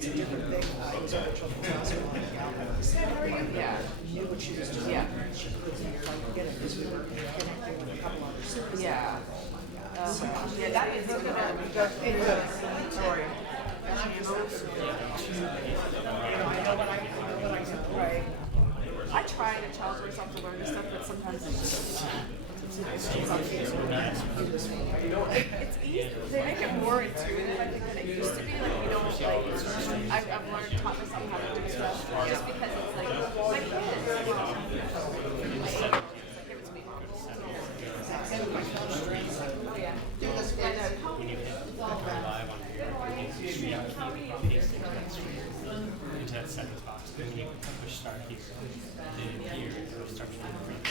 It's a different thing. I was at a children's hospital in Galveston. Yeah. Knew what she was doing. Yeah. She couldn't quite get it because we were connecting with a couple other services. Yeah. Oh my God. Yeah, that is gonna go into the story. And I'm just not sure. I know what I do. Right. I try to challenge myself to learn this stuff, but sometimes it's just it's easy. They make it more intuitive, I think, than it used to be. Like you don't like. I've learned taught myself how to do stuff just because it's like my kids. Give it to me. Oh yeah. When you hit live on here, you should be able to paste into that sentence box. When you push start here, then here, it'll start to print.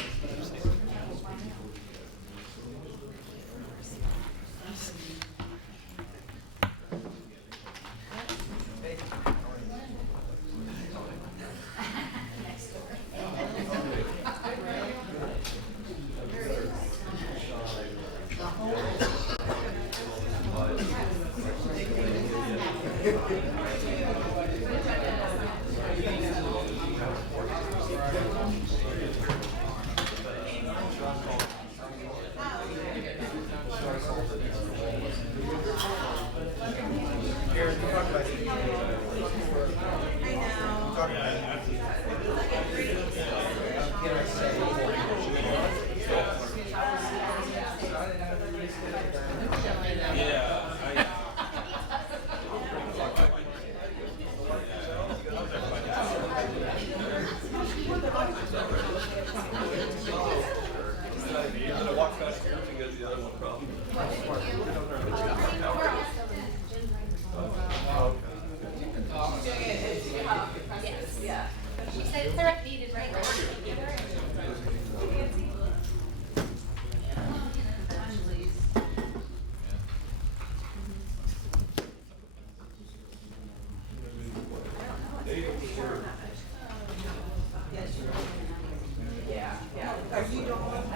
She said it's direct needed right now. Yeah. Yeah. Are you doing? I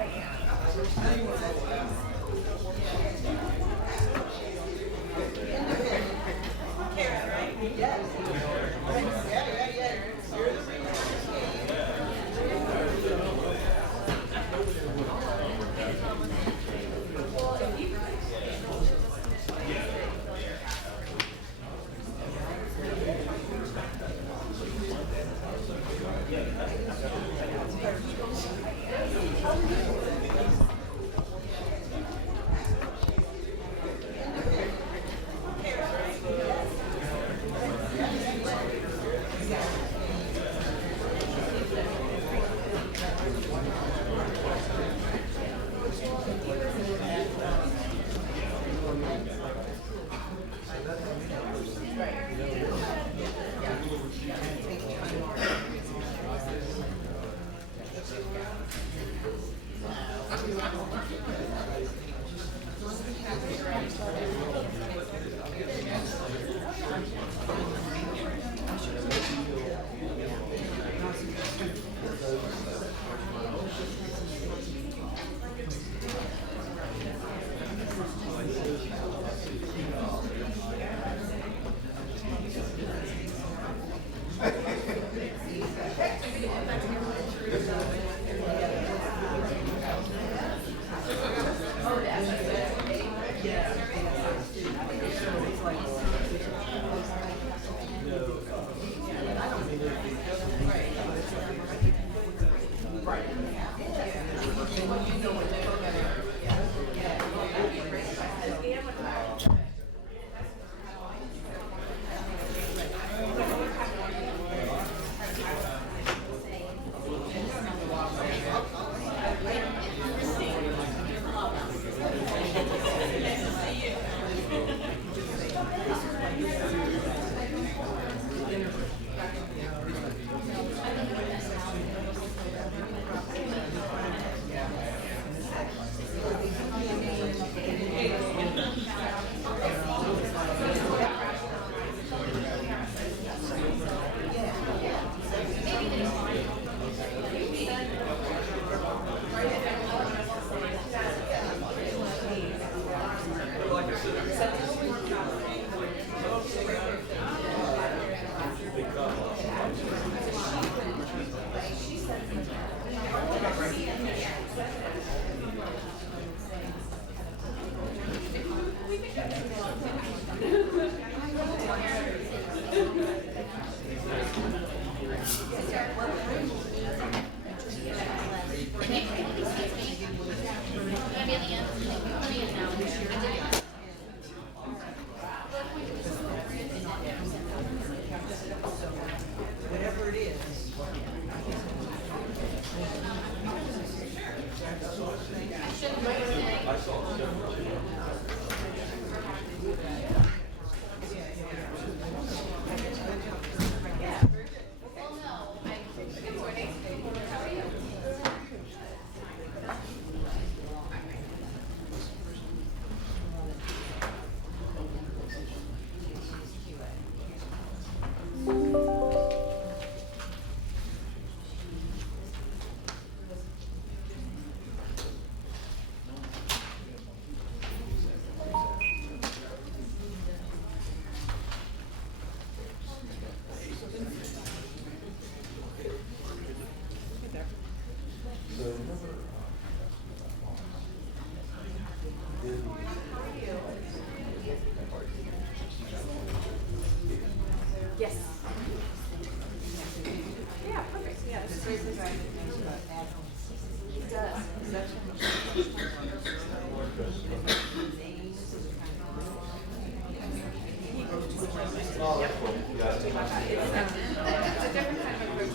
talk to you about that. It's a different kind of group.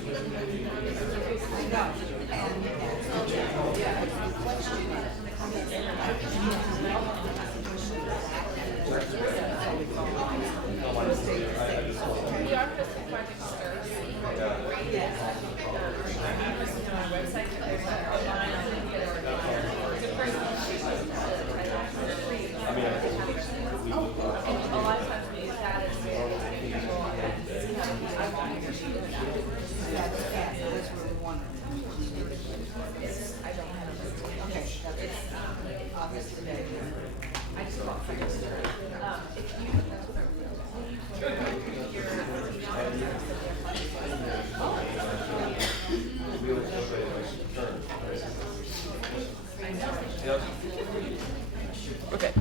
We are hosting Project Stir. On our website, there's a line and a lot of times we use that as very people I want to see I don't have it. It's August today. I just want to if you Okay.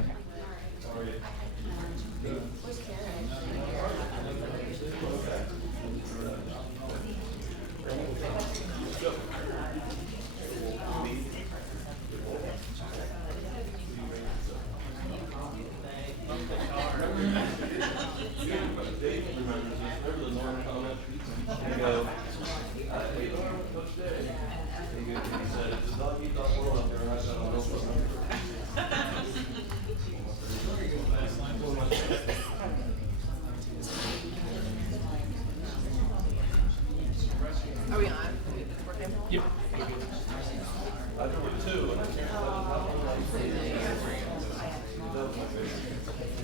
Are we on? Working? Yep.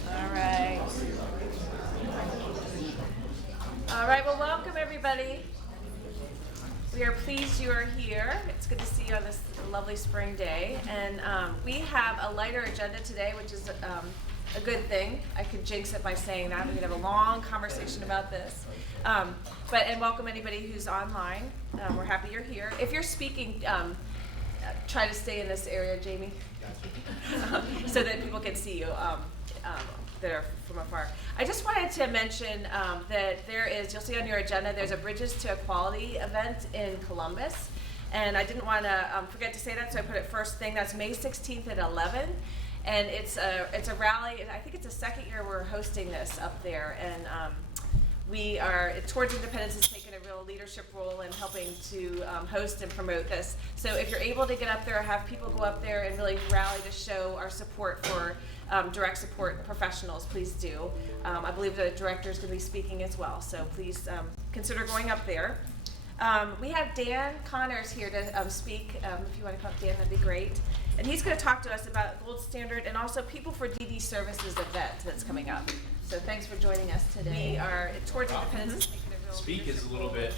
All right. All right, well, welcome everybody. We are pleased you are here. It's good to see you on this lovely spring day. And we have a lighter agenda today, which is a good thing. I could jinx it by saying that. We're going to have a long conversation about this. And welcome anybody who's online. We're happy you're here. If you're speaking, try to stay in this area, Jamie, so that people can see you that are from afar. I just wanted to mention that there is, you'll see on your agenda, there's a Bridges to Equality event in Columbus. And I didn't want to forget to say that, so I put it first thing. That's May 16th at 11. And it's a rally. I think it's the second year we're hosting this up there. And we are, Towards Independence has taken a real leadership role in helping to host and promote this. So if you're able to get up there, have people go up there and really rally to show our support for direct support professionals, please do. I believe the director is going to be speaking as well, so please consider going up there. We have Dan Connors here to speak. If you want to come up, Dan, that'd be great. And he's going to talk to us about Gold Standard and also People for DD Services event that's coming up. So thanks for joining us today. We are Towards Independence. Speak is a little bit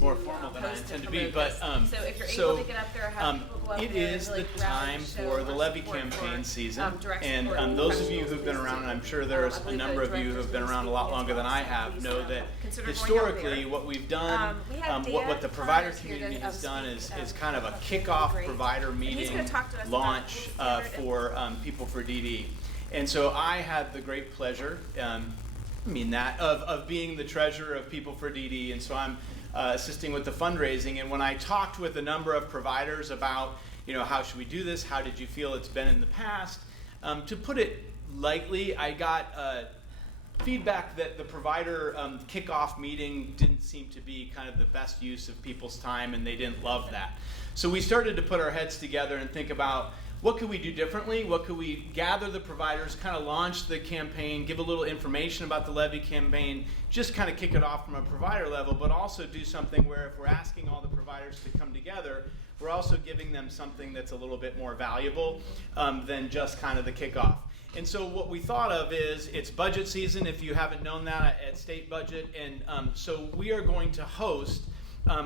more formal than I intend to be, but so if you're able to get up there, have people go up it there is and really the time for the levy campaign season, direct and support those of you who've been around, and I'm sure there's a number of you who've been around a lot longer than I have, know that historically what we've done, what the provider community has done is kind of a kickoff provider meeting launch for People for DD. And so I had the great pleasure, of being the treasurer of People for DD, and so I'm assisting with the fundraising. And when I talked with a number of providers about, how should we do this? How did you feel it's been in the past? To put it lightly, I got feedback that the provider kickoff meeting didn't seem to be kind of the best use of people's time, and they didn't love that. So we started to put our heads together and think about, what could we do differently? What could we gather the providers, kind of launch the campaign, give a little information about the levy campaign, just kind of kick it off from a provider level, but also do something where if we're asking all the providers to come together, we're also giving them something that's a little bit more valuable than just kind of the kickoff. And so what we thought of is, it's budget season, if you haven't known that, at state budget, and so we are going to host,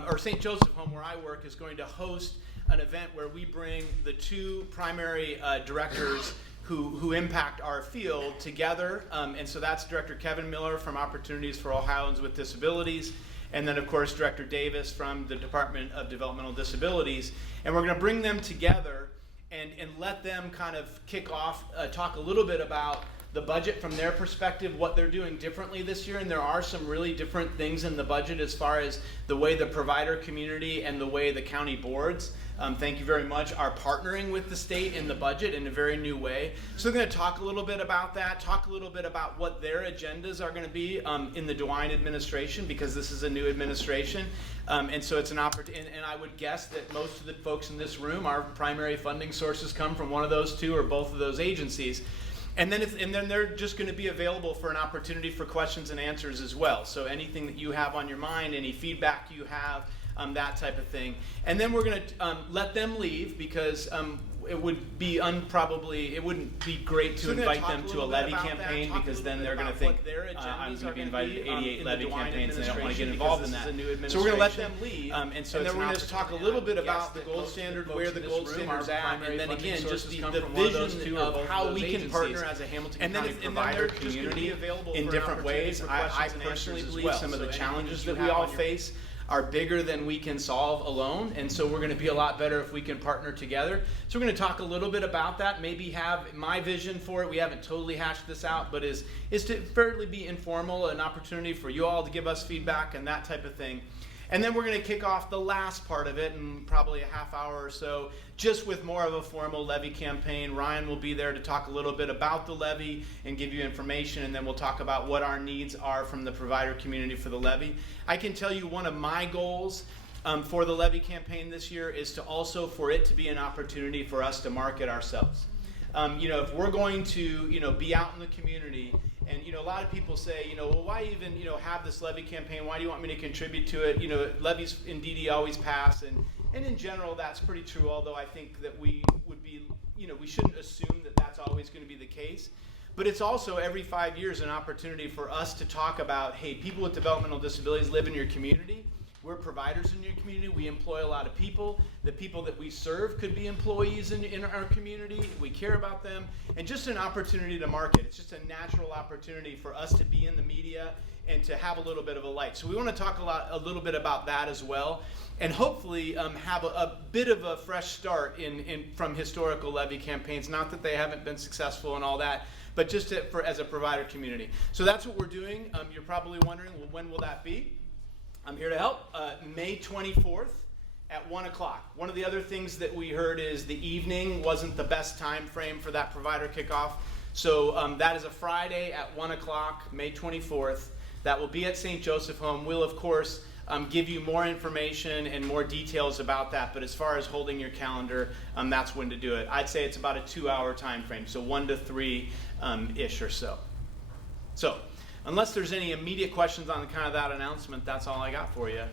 or St. Joseph Home, where I work, is going to host an event where we bring the two primary directors who impact our field together. And so that's Director Kevin Miller from Opportunities for Ohioans with Disabilities, and then of course Director Davis from the Department of Developmental Disabilities. And we're going to bring them together and let them kind of kick off, talk a little bit about the budget from their perspective, what they're doing differently this year. And there are some really different things in the budget as far as the way the provider community and the way the county boards thank you very much, are partnering with the state in the budget in a very new way. So we're going to talk a little bit about that, talk a little bit about what their agendas are going to be in the DeWine administration, because this is a new administration. And so it's an opportunity, and I would guess that most of the folks in this room, our primary funding sources come from one of those two or both of those agencies. And then they're just going to be available for an opportunity for questions and answers as well. So anything that you have on your mind, any feedback you have, that type of thing. And then we're going to let them leave, because it would be it wouldn't be great to invite them to a levy campaign, because then they're going to think I'm going to be invited to 88 levy campaigns and I don't want to get involved in that. So we're going to let them leave, and then we're going to just talk a little bit about the gold standard, where the gold standard's at, and then again just the vision of how we can partner as a Hamilton County provider community in different ways. I personally believe some of the challenges that we all face are bigger than we can solve alone, and so we're going to be a lot better if we can partner together. So we're going to talk a little bit about that, maybe have my vision for it. We haven't totally hashed this out, but is to fairly be informal, an opportunity for you all to give us feedback and that type of thing. And then we're going to kick off the last part of it in probably a half hour or so, just with more of a formal levy campaign. Ryan will be there to talk a little bit about the levy and give you information, and then we'll talk about what our needs are from the provider community for the levy. I can tell you one of my goals for the levy campaign this year is to also for it to be an opportunity for us to market ourselves. If we're going to, be out in the community, and, a lot of people say, well, why even, have this levy campaign? Why do you want me to contribute to it? Levies in DD always pass, and in general, that's pretty true, although I think that we would be, we shouldn't assume that that's always going to be the case. But it's also every 5 years an opportunity for us to talk about, hey, people with developmental disabilities live in your community. We're providers in your community. We employ a lot of people. The people that we serve could be employees in our community. We care about them. And just an opportunity to market. It's just a natural opportunity for us to be in the media and to have a little bit of a light. So we want to talk a little bit about that as well. And hopefully have a bit of a fresh start from historical levy campaigns. Not that they haven't been successful and all that, but just as a provider community. So that's what we're doing. You're probably wondering, well, when will that be? I'm here to help. May 24th at 1 o'clock. One of the other things that we heard is the evening wasn't the best time frame for that provider kickoff. So that is a Friday at 1 o'clock, May 24th. That will be at St. Joseph Home. We'll, of course, give you more information and more details about that. But as far as holding your calendar, that's when to do it. I'd say it's about a 2-hour time frame, so 1 to 3-ish or so. So, unless there's any immediate questions on kind of that announcement, that's all I got for you.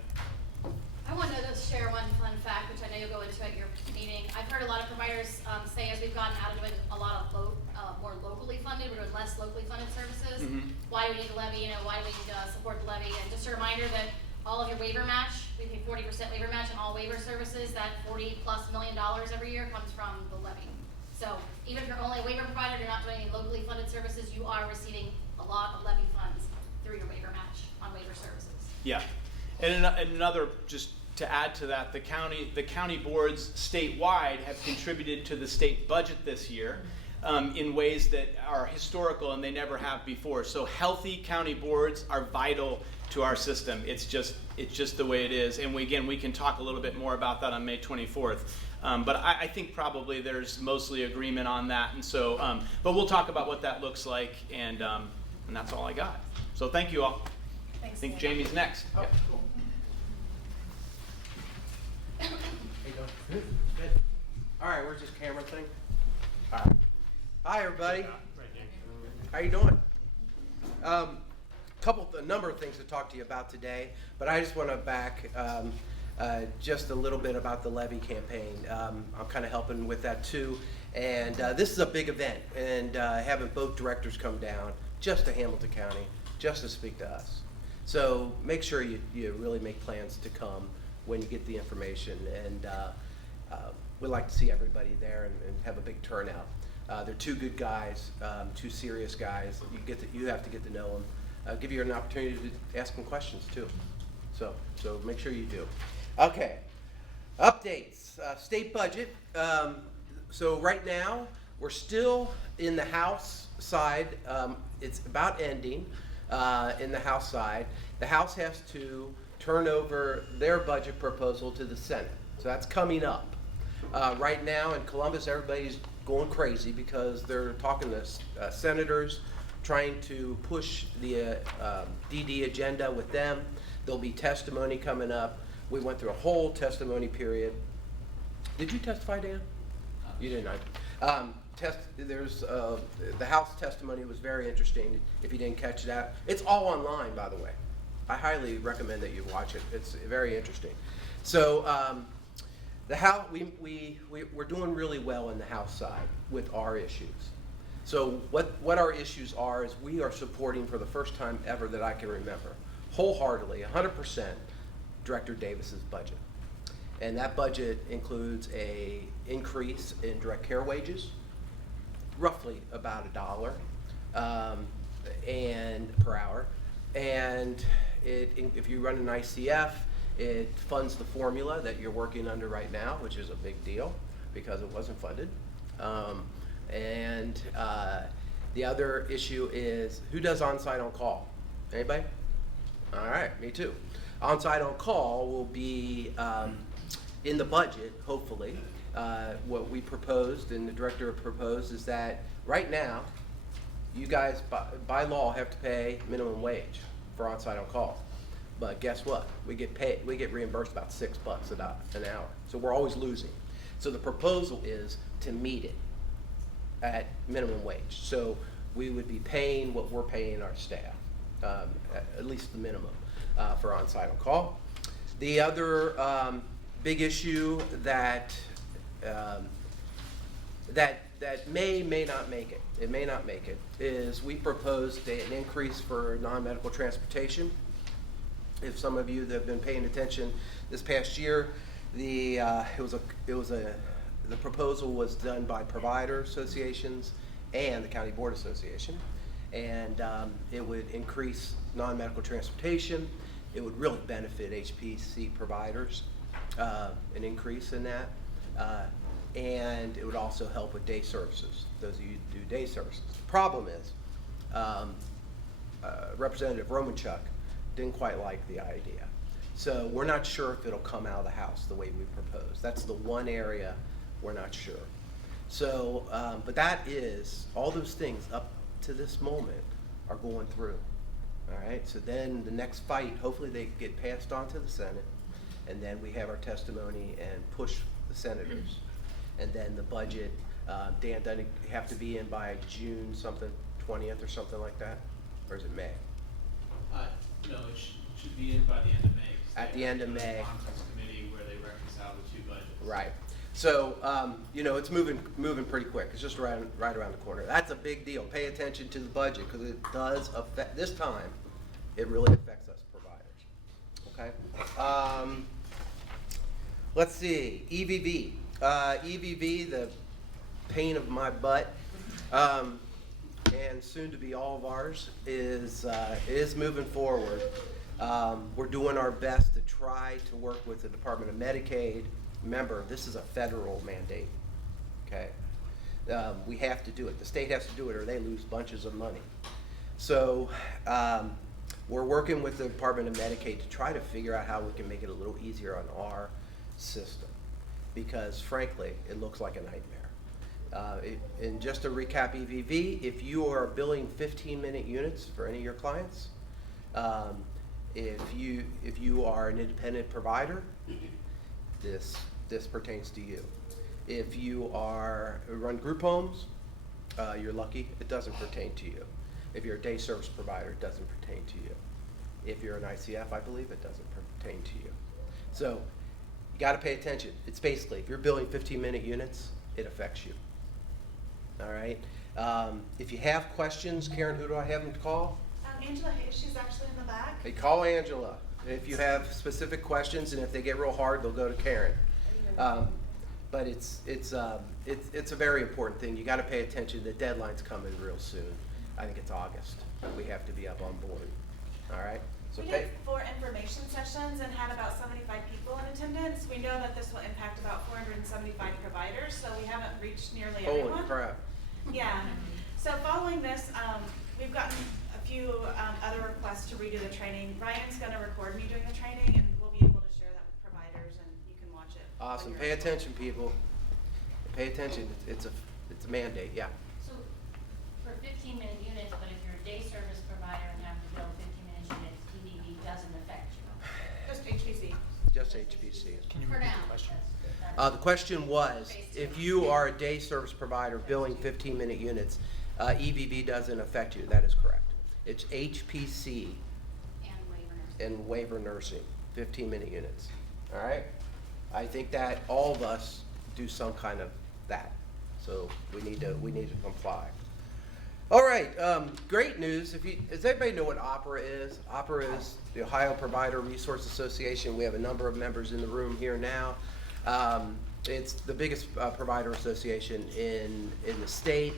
I want to just share one fun fact, which I know you'll go into at your meeting. I've heard a lot of providers say as we've gotten out of doing a lot of more locally funded, we're doing less locally funded services. Mm-hmm. Why do we need the levy? Why do we need to support the levy? And just a reminder that all of your waiver match, we pay 40% waiver match on all waiver services. That $40+ million every year comes from the levy. So even if you're only a waiver provider, you're not doing any locally funded services, you are receiving a lot of levy funds through your waiver match on waiver services. Yeah, and another, just to add to that, the county boards statewide have contributed to the state budget this year in ways that are historical and they never have before. So healthy county boards are vital to our system. It's just the way it is. And we can talk a little bit more about that on May 24th. But I think probably there's mostly agreement on that. And so, but we'll talk about what that looks like, and that's all I got. So thank you all. Thanks, I think Dana. Jamie's next. Oh, Yeah. cool. How you doing? Good. All right, where's this camera thing? All right. Hi, everybody. How you doing? A number of things to talk to you about today, but I just want to back just a little bit about the levy campaign. I'm kind of helping with that too, and this is a big event, and having both directors come down just to Hamilton County, just to speak to us. So make sure you really make plans to come when you get the information, and we'd like to see everybody there and have a big turnout. They're two good guys, two serious guys. You have to get to know them. Give you an opportunity to ask them questions too. So make sure you do. Okay, updates. State budget. So right now we're still in the House side. It's about ending in the House side. The House has to turn over their budget proposal to the Senate. So that's coming up. Right now in Columbus, everybody's going crazy because they're talking to senators, trying to push the DD agenda with them. There'll be testimony coming up. We went through a whole testimony period. Did you testify, Dan? You didn't. The House testimony was very interesting. If you didn't catch that, it's all online, by the way. I highly recommend that you watch it. It's very interesting. So the House, we're doing really well in the House side with our issues. So what our issues are is we are supporting for the first time ever that I can remember, wholeheartedly, 100%, Director Davis's budget. And that budget includes a increase in direct care wages, roughly about $1 and per hour. And if you run an ICF, it funds the formula that you're working under right now, which is a big deal because it wasn't funded. The other issue is who does on-site on-call? Anybody? All right, me too. On-site on-call will be in the budget, hopefully. What we proposed and the director proposed is that right now, you guys by law have to pay minimum wage for on-site on-call. But guess what? We get reimbursed about $6 an hour. So we're always losing. So the proposal is to meet it at minimum wage. So we would be paying what we're paying our staff, at least the minimum for on-site on-call. The other big issue that may not make it, is we proposed an increase for non-medical transportation. If some of you that have been paying attention this past year, the proposal was done by provider associations and the County Board Association, and it would increase non-medical transportation. It would really benefit HPC providers, an increase in that, and it would also help with day services, those of you who do day services. The problem is Representative Romanchuk didn't quite like the idea. So we're not sure if it'll come out of the House the way we proposed. That's the one area we're not sure. So, but that is, all those things up to this moment are going through. All right, so then the next fight, hopefully they get passed on to the Senate, and then we have our testimony and push the senators. And then the budget, Dan, doesn't it have to be in by June something, 20th or something like that? Or is it May? No, it should be in by the end of May. At the end of May. Conference committee where they reconcile the two budgets. Right. So, it's moving pretty quick. It's just right around the corner. That's a big deal. Pay attention to the budget because it does affect, this time, it really affects us providers. Okay? Let's see, EVV. EVV, the pain of my butt, and soon to be all of ours, is moving forward. We're doing our best to try to work with the Department of Medicaid. Remember, this is a federal mandate, okay? We have to do it. The state has to do it or they lose bunches of money. So we're working with the Department of Medicaid to try to figure out how we can make it a little easier on our system because, frankly, it looks like a nightmare. And just to recap EVV, if you are billing 15-minute units for any of your clients, if you are an independent provider, this pertains to you. If you run group homes, you're lucky, it doesn't pertain to you. If you're a day service provider, it doesn't pertain to you. If you're an ICF, I believe it doesn't pertain to you. So you got to pay attention. It's basically, if you're billing 15-minute units, it affects you. All right? If you have questions, Karen, who do I have them to call? Angela Hayes, she's actually in the back. Hey, call Angela if you have specific questions, and if they get real hard, they'll go to Karen. But it's a very important thing. You got to pay attention. The deadline's coming real soon. I think it's August. We have to be up on board. All right. So We did 4 information sessions and had about 75 people in attendance. We know that this will impact about 475 providers, so we haven't reached nearly everyone. Holy crap. Yeah. So following this, we've gotten a few other requests to redo the training. Ryan's going to record me doing the training, and we'll be able to share that with providers, and you can watch it. on Awesome. your Pay phone. attention, people. pay attention. It's a mandate, yeah. So, for 15-minute units, but if you're a day service provider and have to bill 15-minute units, EDV doesn't affect you. Just HPC. Just HPC. Can you For repeat now. the question? The question was, if you are a day service provider billing 15-minute units, EVV doesn't affect you. That is correct. It's HPC And waivers. and waiver nursing, 15-minute units. All right? I think that all of us do some kind of that. So we need to comply. All right, great news. Does anybody know what OPRA is? OPRA is the Ohio Provider Resource Association. We have a number of members in the room here now. It's the biggest provider association in the state.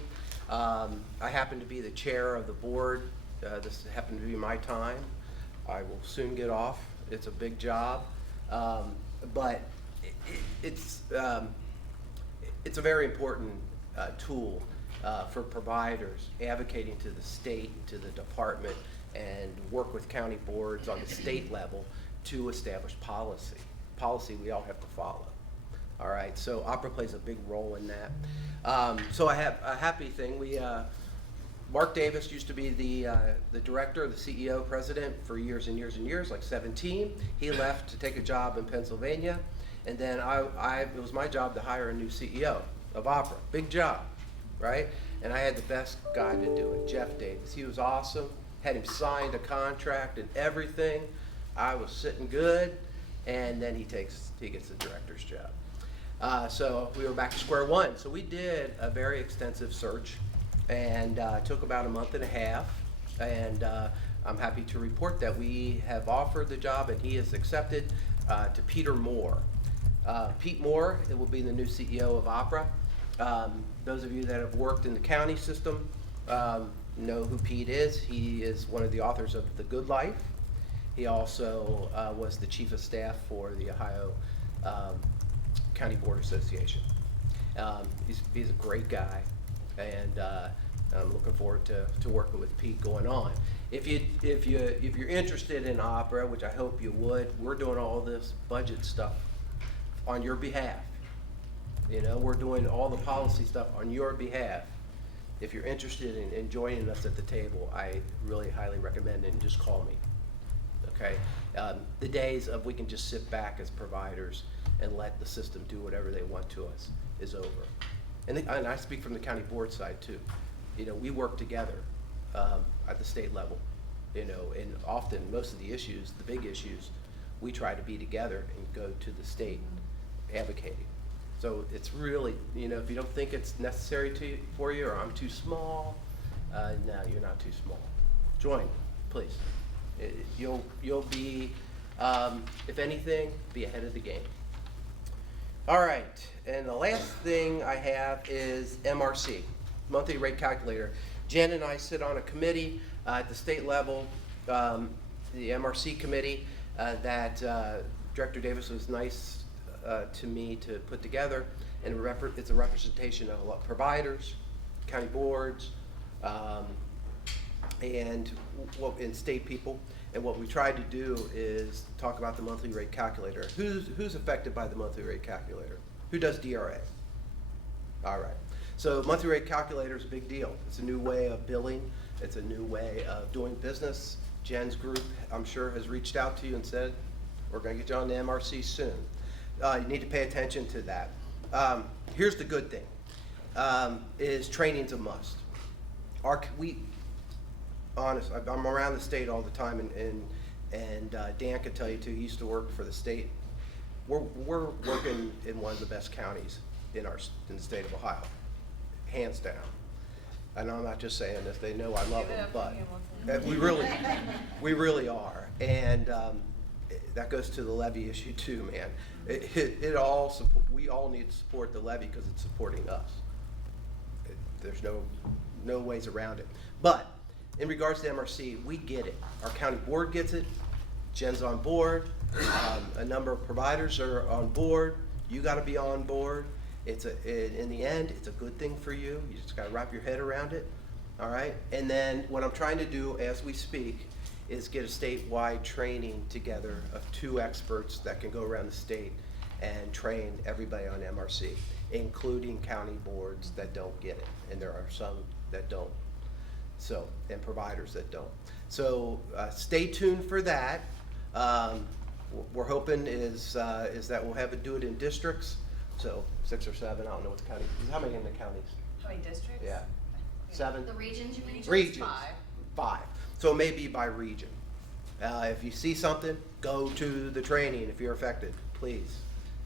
I happen to be the chair of the board. This happened to be my time. I will soon get off. It's a big job, but it's a very important tool for providers advocating to the state, to the department, and work with county boards on the state level to establish policy. Policy we all have to follow. All right, so OPRA plays a big role in that. So I have a happy thing. Mark Davis used to be the director, the CEO, president for years and years and years, like 17. He left to take a job in Pennsylvania, and then it was my job to hire a new CEO of OPRA. Big job, right? And I had the best guy to do it, Jeff Davis. He was awesome. Had him signed a contract and everything. I was sitting good, and then he gets the director's job. So we were back to square one. So we did a very extensive search, and took about a month and a half. And I'm happy to report that we have offered the job, and he is accepted to Peter Moore. Pete Moore, it will be the new CEO of OPRA. Those of you that have worked in the county system know who Pete is. He is one of the authors of The Good Life. He also was the chief of staff for the Ohio County Board Association. He's a great guy, and I'm looking forward to working with Pete going on. If you're interested in OPRA, which I hope you would, we're doing all this budget stuff on your behalf. You know, we're doing all the policy stuff on your behalf. If you're interested in joining us at the table, I really highly recommend it, and just call me. Okay? The days of we can just sit back as providers and let the system do whatever they want to us is over. And I speak from the county board side too. You know, we work together at the state level. You know, and often most of the issues, the big issues, we try to be together and go to the state advocating. So it's really, you know, if you don't think it's necessary for you, or I'm too small, no, you're not too small. Join, please. You'll be, if anything, be ahead of the game. All right, and the last thing I have is MRC, monthly rate calculator. Jen and I sit on a committee at the state level, the MRC committee, that Director Davis was nice to me to put together, and it's a representation of a lot of providers, county boards, and state people. And what we tried to do is talk about the monthly rate calculator. Who's affected by the monthly rate calculator? Who does DRA? All right. So monthly rate calculator is a big deal. It's a new way of billing. It's a new way of doing business. Jen's group, I'm sure, has reached out to you and said, we're going to get you on the MRC soon. You need to pay attention to that. Here's the good thing, is training's a must. Honest, I'm around the state all the time, and Dan can tell you too, he used to work for the state. We're working in one of the best counties in the state of Ohio, hands down. And I'm not just saying this, they know I love them, but we really are. And that goes to the levy issue too, man. We all need to support the levy because it's supporting us. There's no ways around it. But in regards to MRC, we get it. Our county board gets it. Jen's on board. A number of providers are on board. You got to be on board. In the end, it's a good thing for you. You just got to wrap your head around it. All right. And then what I'm trying to do as we speak is get a statewide training together of 2 experts that can go around the state and train everybody on MRC. including county boards that don't get it, and there are some that don't. So, and providers that don't. So stay tuned for that. We're hoping is that we'll have it do it in districts. So 6 or 7, I don't know what the county, how many in the counties? How many districts? Yeah. 7? The regions, you mean? Regions. 5. So it may be by region. If you see something, go to the training if you're affected, please.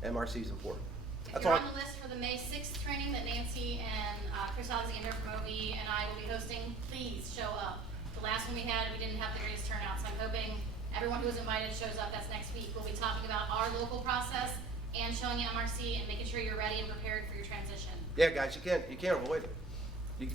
MRC is important. If That's you're all. on the list for the May 6th training that Nancy and Chris Alexander from OV and I will be hosting, please show up. The last one we had, we didn't have the greatest turnout, so I'm hoping everyone who was invited shows up. That's next week. We'll be talking about our local process and showing you MRC and making sure you're ready and prepared for your transition. Yeah, guys, you can't avoid it.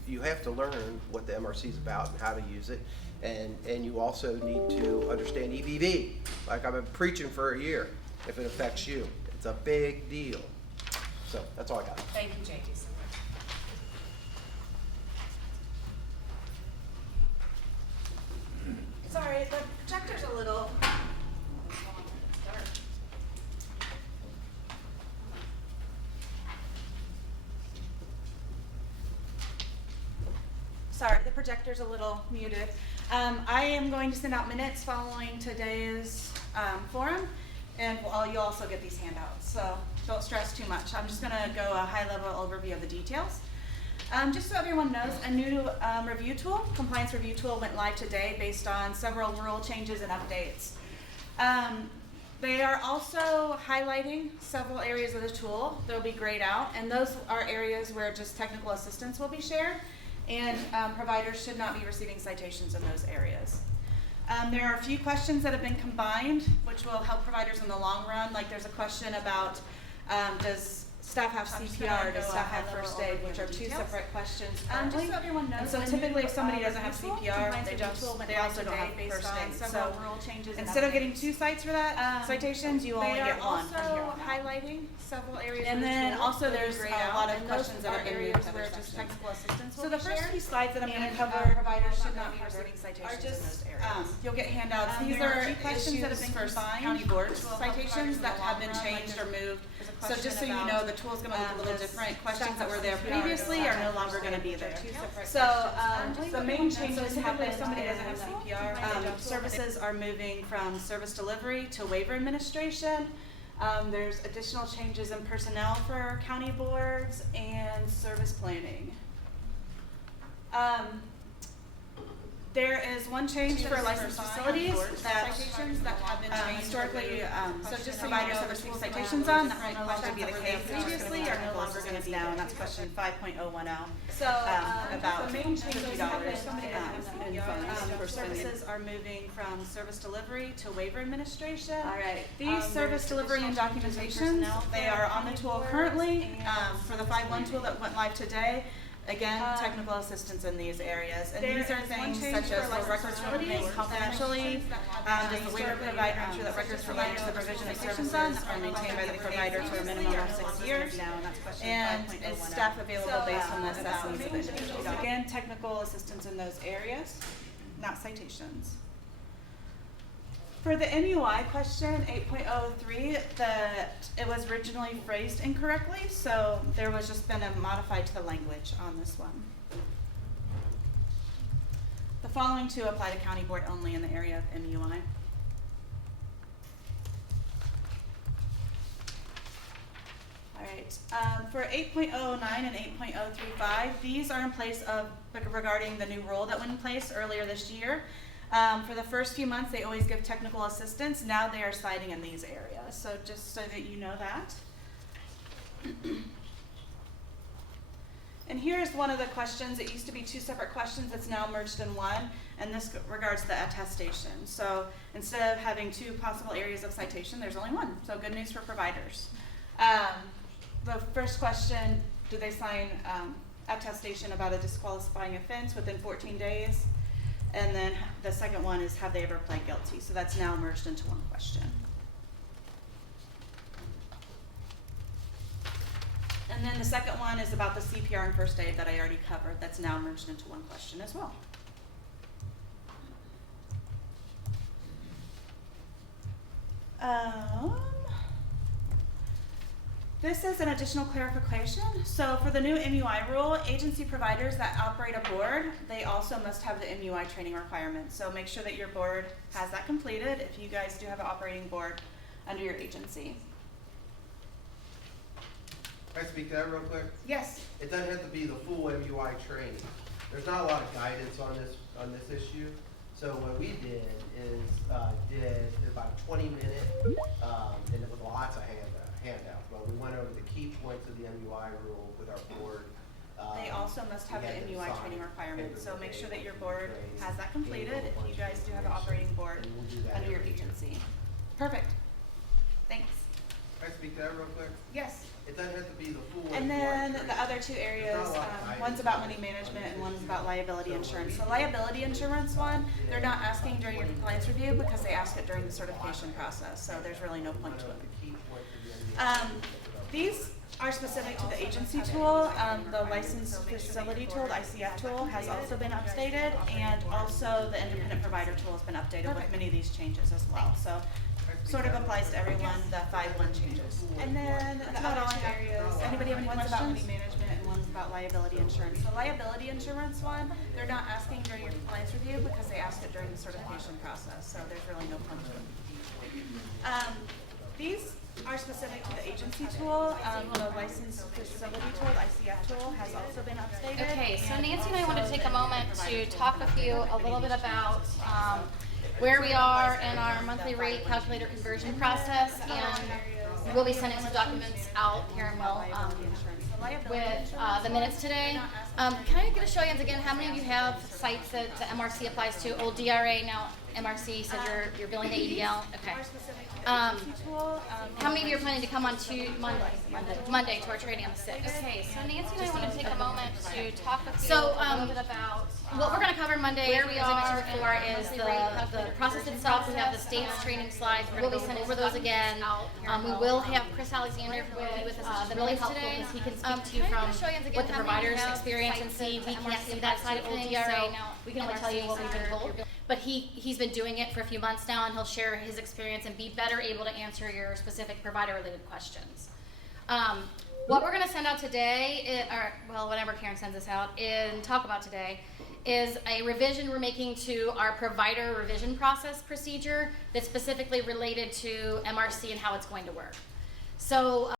You have to learn what the MRC is about and how to use it, and you also need to understand EBV. Like I've been preaching for a year. If it affects you, it's a big deal. So that's all I got. Thank you, JD, so much. Sorry, the projector's a little. Sorry, the projector's a little muted. I am going to send out minutes following today's forum, and you'll also get these handouts, so don't stress too much. I'm just gonna go a high-level overview of the details. Just so everyone knows, a new review tool, compliance review tool, went live today based on several rule changes and updates. They are also highlighting several areas of the tool. They'll be grayed out, and those are areas where just technical assistance will be shared, and providers should not be receiving citations in those areas. There are a few questions that have been combined, which will help providers in the long run. Like there's a question about does staff have CPR, does staff have first aid, which are two separate questions currently. Just so everyone knows, And so the typically new, if somebody doesn't have review tool, CPR, compliance they review tool went they live also don't today have based first on aid. several So rule changes and instead of getting updates. 2 cites for that citations, you only get 1. They are also from here on out. highlighting several areas And of the then tool also that will be there's grayed a out, lot of and questions those that are have been areas moved to where other just sections. technical assistance will So the be first shared. few slides that I'm going to And, cover, providers should not be cover, receiving citations are in just, those areas. you'll get handouts. These there are are a few questions that have issues been for combined, county board which will help citations providers in that the have long been run, like changed or there's- moved. there's a So question just so you about, know, the tool's going to look a little does different. staff Questions that have were there CPR, previously does are staff no have longer first going to aid, be which are there. two separate So questions. the main changes happen if somebody doesn't have Tool, CPR. compliance review tool. Services are moving from service delivery to waiver administration. There's additional changes in personnel for county boards and service planning. There is one change for licensed facilities that Citations that have been changed. historically, So just so you providers know, have the received tools citations that on, that were will no longer be the case previously, are no longer going to be now, and that's question 5.010. So, About the main changes $50 happen if somebody doesn't have in CPR, funds. for Services are moving from service delivery to waiver administration. All right. These service there's delivery and additional changes in documentations, personnel they for are on the county tool boards currently, and for the 5.1 tool that went live today. Again, technical assistance in these areas, and There these are is one things change such as for the licensed records facilities, remain confidentially, does the waiver provider ensure that records related to the provision of services are maintained by the provider for a minimum of 6 years? And is staff available based on the assessments of individuals? Again, technical assistance in those areas, not citations. For the MUI question 8.03, it was originally phrased incorrectly, so there was just been a modified to the language on this one. The following two apply to county board only in the area of MUI. All right, for 8.09 and 8.035, these are in place of regarding the new rule that went in place earlier this year. For the first few months, they always give technical assistance. Now they are citing in these areas. So just so that you know that. And here's one of the questions. It used to be 2 separate questions. It's now merged in one. And this regards the attestation. So instead of having 2 possible areas of citation, there's only 1. So good news for providers. The first question, do they sign attestation about a disqualifying offense within 14 days? And then the second one is, have they ever pled guilty? So that's now merged into one question. And then the second one is about the CPR and first aid that I already covered. That's now merged into one question as well. This is an additional clarification. So for the new MUI rule, agency providers that operate a board, they also must have the MUI training requirements. So make sure that your board has that completed if you guys do have an operating board under your agency. Can I speak to that real quick? Yes. It doesn't have to be the full MUI training. There's not a lot of guidance on this issue. So what we did is did about a 20-minute, and it was lots of handouts. But we went over the key points of the MUI rule with our board. They also must have We the had them MUI sign training requirements. So make sure that your board training, has that completed gave a if bunch you of guys do have an operating board And we'll do that under your every year. agency. Perfect. Thanks. Can I speak to that real quick? Yes. It doesn't have to be the full And MUI then training. the other two areas, There's not a lot of guidance one's about on money this- management on and this one's issue. about liability So insurance. The we- liability insurance one, they're not asking during your compliance review because they ask it during the certification process, so there's really no point to it. These are specific to the agency tool. The licensed facility tool, the ICF tool, has also been updated, and also the independent provider tool has been updated with many of these changes as well. So sort of applies to everyone, the 5-1 changes. And then the other two areas, anybody have any questions? One's about money management and one's about liability insurance. The liability insurance one, they're not asking during your compliance review because they asked it during the certification process, so there's really no point to it. These are specific to the agency tool. The licensed facility tool, the ICF tool, has also been updated. Okay, so and Nancy and I also want to take the a moment provider to tool talk has with you been a little bit updated. about where we are in our monthly rate calculator conversion process, and we'll be sending some documents out here in with the minutes today. Can I get a show of hands again? How many of you have sites that the MRC applies to? Old DRA, now MRC, says you're billing the ADL? Okay. Are specific to the agency tool. How many of you are planning to come on to Monday to our training on the 6th? Okay, so Nancy and I want to take a moment to talk with you a little bit about what we're going to cover Monday. Where we are before is the process itself. We have the state's training slides. We're going to go over those again. We will have Chris Alexander with us, which is really helpful because he can speak to you from what the providers experience and see. We can't see that side of old DRA. We can only tell you what we've been told. But he's been doing it for a few months now, and he'll share his experience and be better able to answer your specific provider-related questions. What we're going to send out today, whenever Karen sends this out, and talk about today, is a revision we're making to our provider revision process procedure that's specifically related to MRC and how it's going to work. So.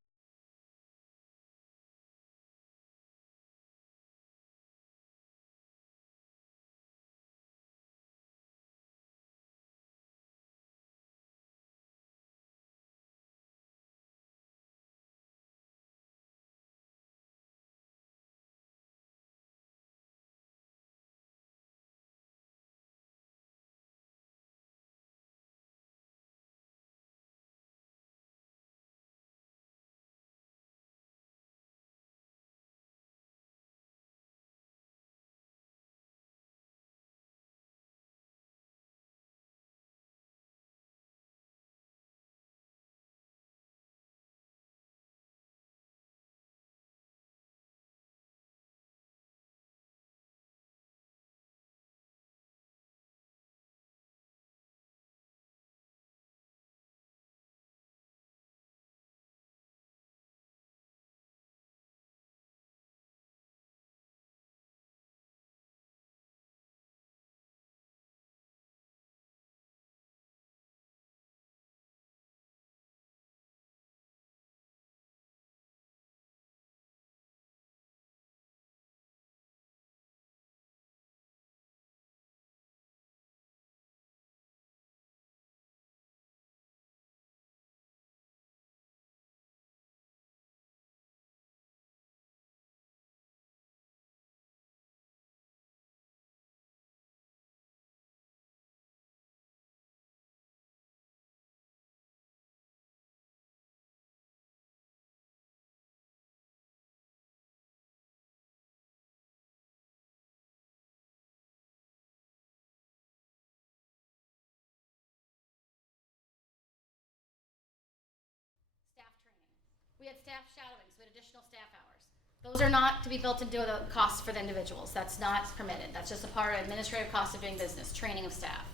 We had staff shadowing, so we had additional staff hours. Those are not to be built into the costs for the individuals. That's not permitted. That's just a part of administrative cost of doing business, training of staff.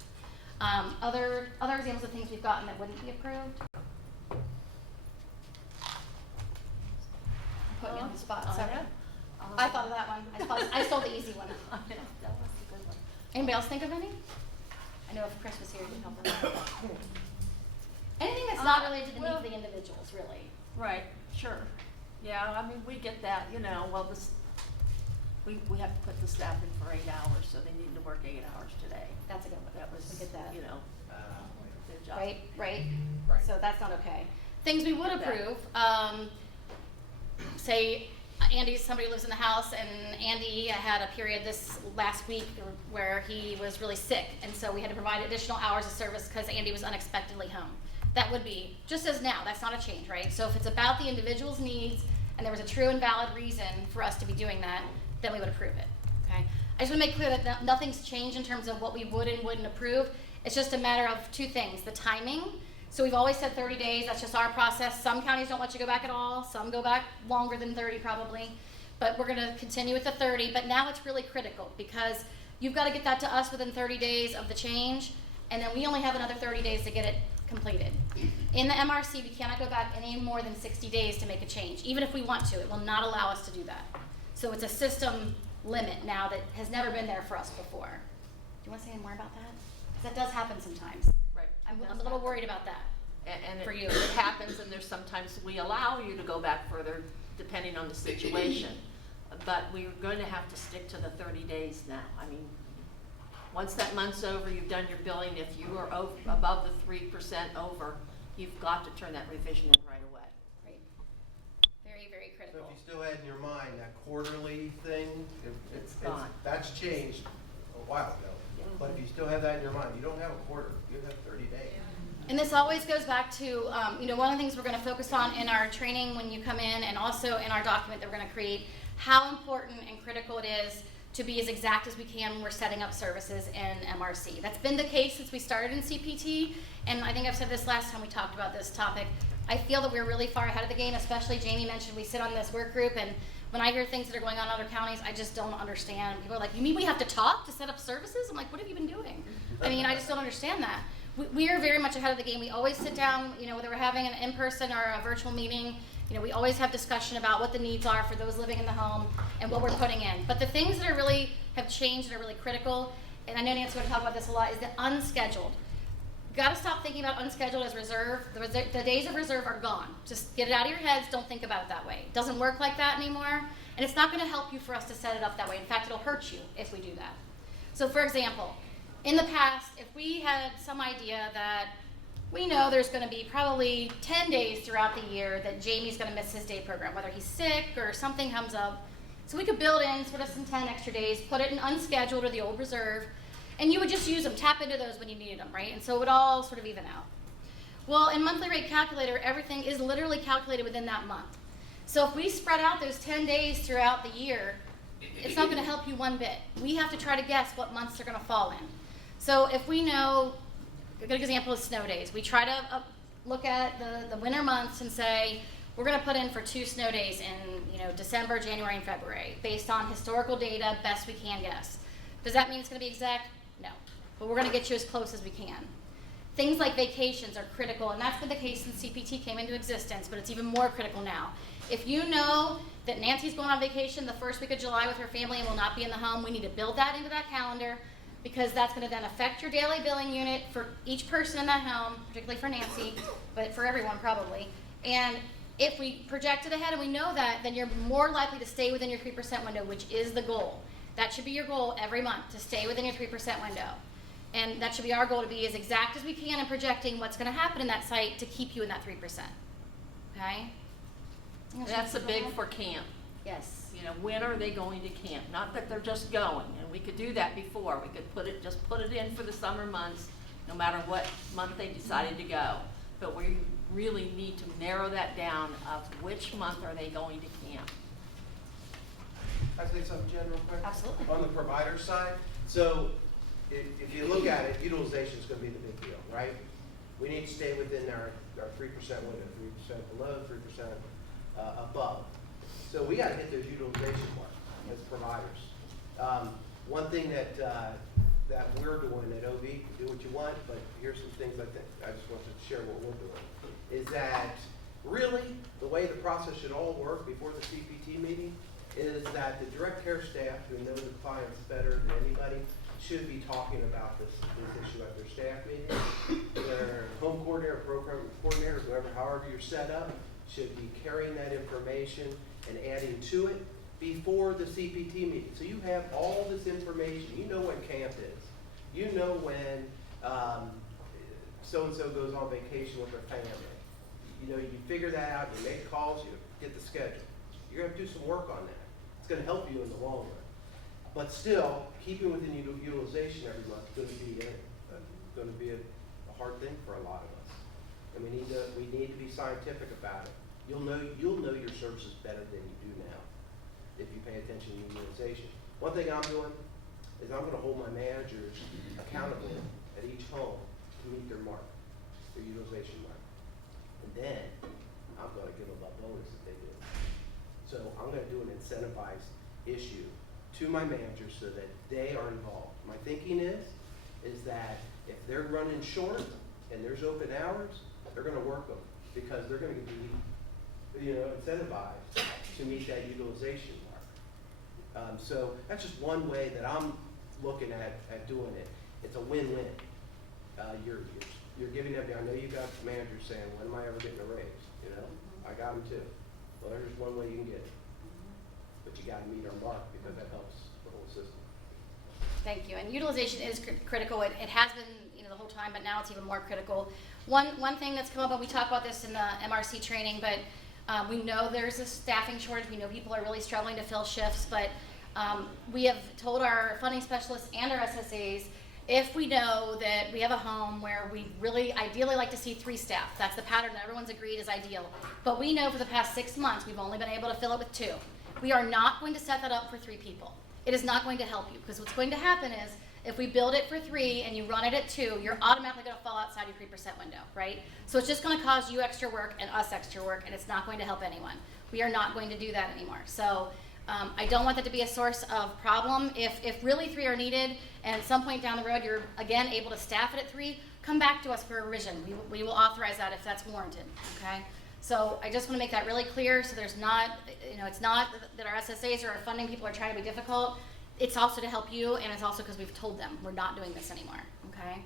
Other examples of things we've gotten that wouldn't be approved. put me on the spot, I sorry. know. I thought of that one. I stole the easy one. That was a good one. Anybody else think of any? I know if Chris was here, he'd help her out. Anything that's not related to the needs of the individuals, really. Right, sure. Yeah, I mean, we get that, you know, well, we have to put the staff in for 8 hours, so they need to work 8 hours today. That's a good one. That was, We get that. you know, their job. Right, right? Right. So that's not okay. Things we would approve, say somebody lives in the house and Andy had a period this last week where he was really sick, and so we had to provide additional hours of service because Andy was unexpectedly home. That would be, just as now, that's not a change, right? So if it's about the individual's needs and there was a true and valid reason for us to be doing that, then we would approve it, okay? I just want to make clear that nothing's changed in terms of what we would and wouldn't approve. It's just a matter of two things, the timing. So we've always said 30 days, that's just our process. Some counties don't let you go back at all, some go back longer than 30 probably, but we're gonna continue with the 30, but now it's really critical because you've gotta get that to us within 30 days of the change, and then we only have another 30 days to get it completed. In the MRC, we cannot go back any more than 60 days to make a change, even if we want to, it will not allow us to do that. So it's a system limit now that has never been there for us before. Do you wanna say any more about that? Because that does happen sometimes. Right. I'm a little worried about that. And For you. it happens, and there's sometimes we allow you to go back further depending on the situation. But we're going to have to stick to the 30 days now. I mean, once that month's over, you've done your billing. If you are above the 3% over, you've got to turn that revision in right away. Right. Very, very So critical. if you still had in your mind that quarterly thing, It's gone. that's changed a while ago. But if you still have that in your mind, you don't have a quarter, you have 30 days. And this always goes back to, one of the things we're going to focus on in our training when you come in, and also in our document that we're going to create, how important and critical it is to be as exact as we can when we're setting up services in MRC. That's been the case since we started in CPT, and I think I've said this last time we talked about this topic. I feel that we're really far ahead of the game, especially Jamie mentioned we sit on this work group, and when I hear things that are going on in other counties, I just don't understand. People are like, you mean we have to talk to set up services? I'm like, what have you been doing? I mean, I just don't understand that. We are very much ahead of the game. We always sit down, whether we're having an in-person or a virtual meeting, we always have discussion about what the needs are for those living in the home and what we're putting in. But the things that are really have changed and are really critical, and I know Nancy's going to talk about this a lot, is the unscheduled. Got to stop thinking about unscheduled as reserve. The days of reserve are gone. Just get it out of your heads. Don't think about it that way. It doesn't work like that anymore, and it's not going to help you for us to set it up that way. In fact, it'll hurt you if we do that. So, for example, in the past, if we had some idea that we know there's going to be probably 10 days throughout the year that Jamie's going to miss his day program, whether he's sick or something comes up, so we could build in sort of some 10 extra days, put it in unscheduled or the old reserve, and you would just use them, tap into those when you needed them, right? And so it would all sort of even out. Well, in monthly rate calculator, everything is literally calculated within that month. So if we spread out those 10 days throughout the year, it's not going to help you one bit. We have to try to guess what months they're going to fall in. So if we know, a good example is snow days. We try to look at the winter months and say, we're going to put in for 2 snow days in December, January, and February, based on historical data, best we can guess. Does that mean it's going to be exact? No. But we're going to get you as close as we can. Things like vacations are critical, and that's been the case since CPT came into existence, but it's even more critical now. If you know that Nancy's going on vacation the first week of July with her family and will not be in the home, we need to build that into that calendar, because that's going to then affect your daily billing unit for each person in that home, particularly for Nancy, but for everyone probably. And if we project it ahead and we know that, then you're more likely to stay within your 3% window, which is the goal. That should be your goal every month, to stay within your 3% window. And that should be our goal, to be as exact as we can in projecting what's going to happen in that site to keep you in that 3%. Okay? That's a big for camp. Yes. When are they going to camp? Not that they're just going, and we could do that before. We could put it in for the summer months, no matter what month they decided to go. But we really need to narrow that down of which month are they going to camp. Can I say something, Jen, real quick? Absolutely. On the provider side, so if you look at it, utilization is going to be the big deal, right? We need to stay within our 3% window, 3% below, 3% above. So we got to hit those utilization marks as providers. One thing that we're doing at OB, do what you want, but here's some things I just wanted to share what we're doing, is that Really, the way the process should all work before the CPT meeting is that the direct care staff, who know the clients better than anybody, should be talking about this issue at their staff meeting. Their home coordinator, program coordinator, whoever, however you're set up, should be carrying that information and adding to it before the CPT meeting. So you have all this information. You know when camp is. You know when so-and-so goes on vacation with their family. You know, you figure that out, you make calls, you get the schedule. You're gonna have to do some work on that. It's gonna help you in the long run. But still, keeping within utilization every month is gonna be a hard thing for a lot of us. And we need to be scientific about it. You'll know your services better than you do now if you pay attention to utilization. One thing I'm doing is I'm gonna hold my managers accountable at each home to meet their mark, their utilization mark. And then I'm gonna give them a bonus if they do. So I'm gonna do an incentivized issue to my managers so that they are involved. My thinking is that if they're running short and there's open hours, they're gonna work them because they're gonna be, incentivized to meet that utilization mark. So that's just one way that I'm looking at doing it. It's a win-win. You're giving them, I know you got managers saying, when am I ever getting a raise? You know, I got them too. Well, there's one way you can get it. But you gotta meet our mark because that helps the whole system. Thank you. And utilization is critical. It has been, the whole time, but now it's even more critical. One thing that's come up, and we talk about this in the MRC training, but we know there's a staffing shortage. We know people are really struggling to fill shifts, but we have told our funding specialists and our SSAs, if we know that we have a home where we really ideally like to see 3 staff, that's the pattern that everyone's agreed is ideal, but we know for the past 6 months we've only been able to fill it with 2. We are not going to set that up for 3 people. It is not going to help you, because what's going to happen is if we build it for 3 and you run it at 2, you're automatically going to fall outside your 3% window, right? So it's just going to cause you extra work and us extra work, and it's not going to help anyone. We are not going to do that anymore. So I don't want that to be a source of problem. If really 3 are needed, and at some point down the road you're again able to staff it at 3, come back to us for a revision. We will authorize that if that's warranted, okay? So I just want to make that really clear so there's not, it's not that our SSAs or our funding people are trying to be difficult. It's also to help you, and it's also because we've told them we're not doing this anymore, okay?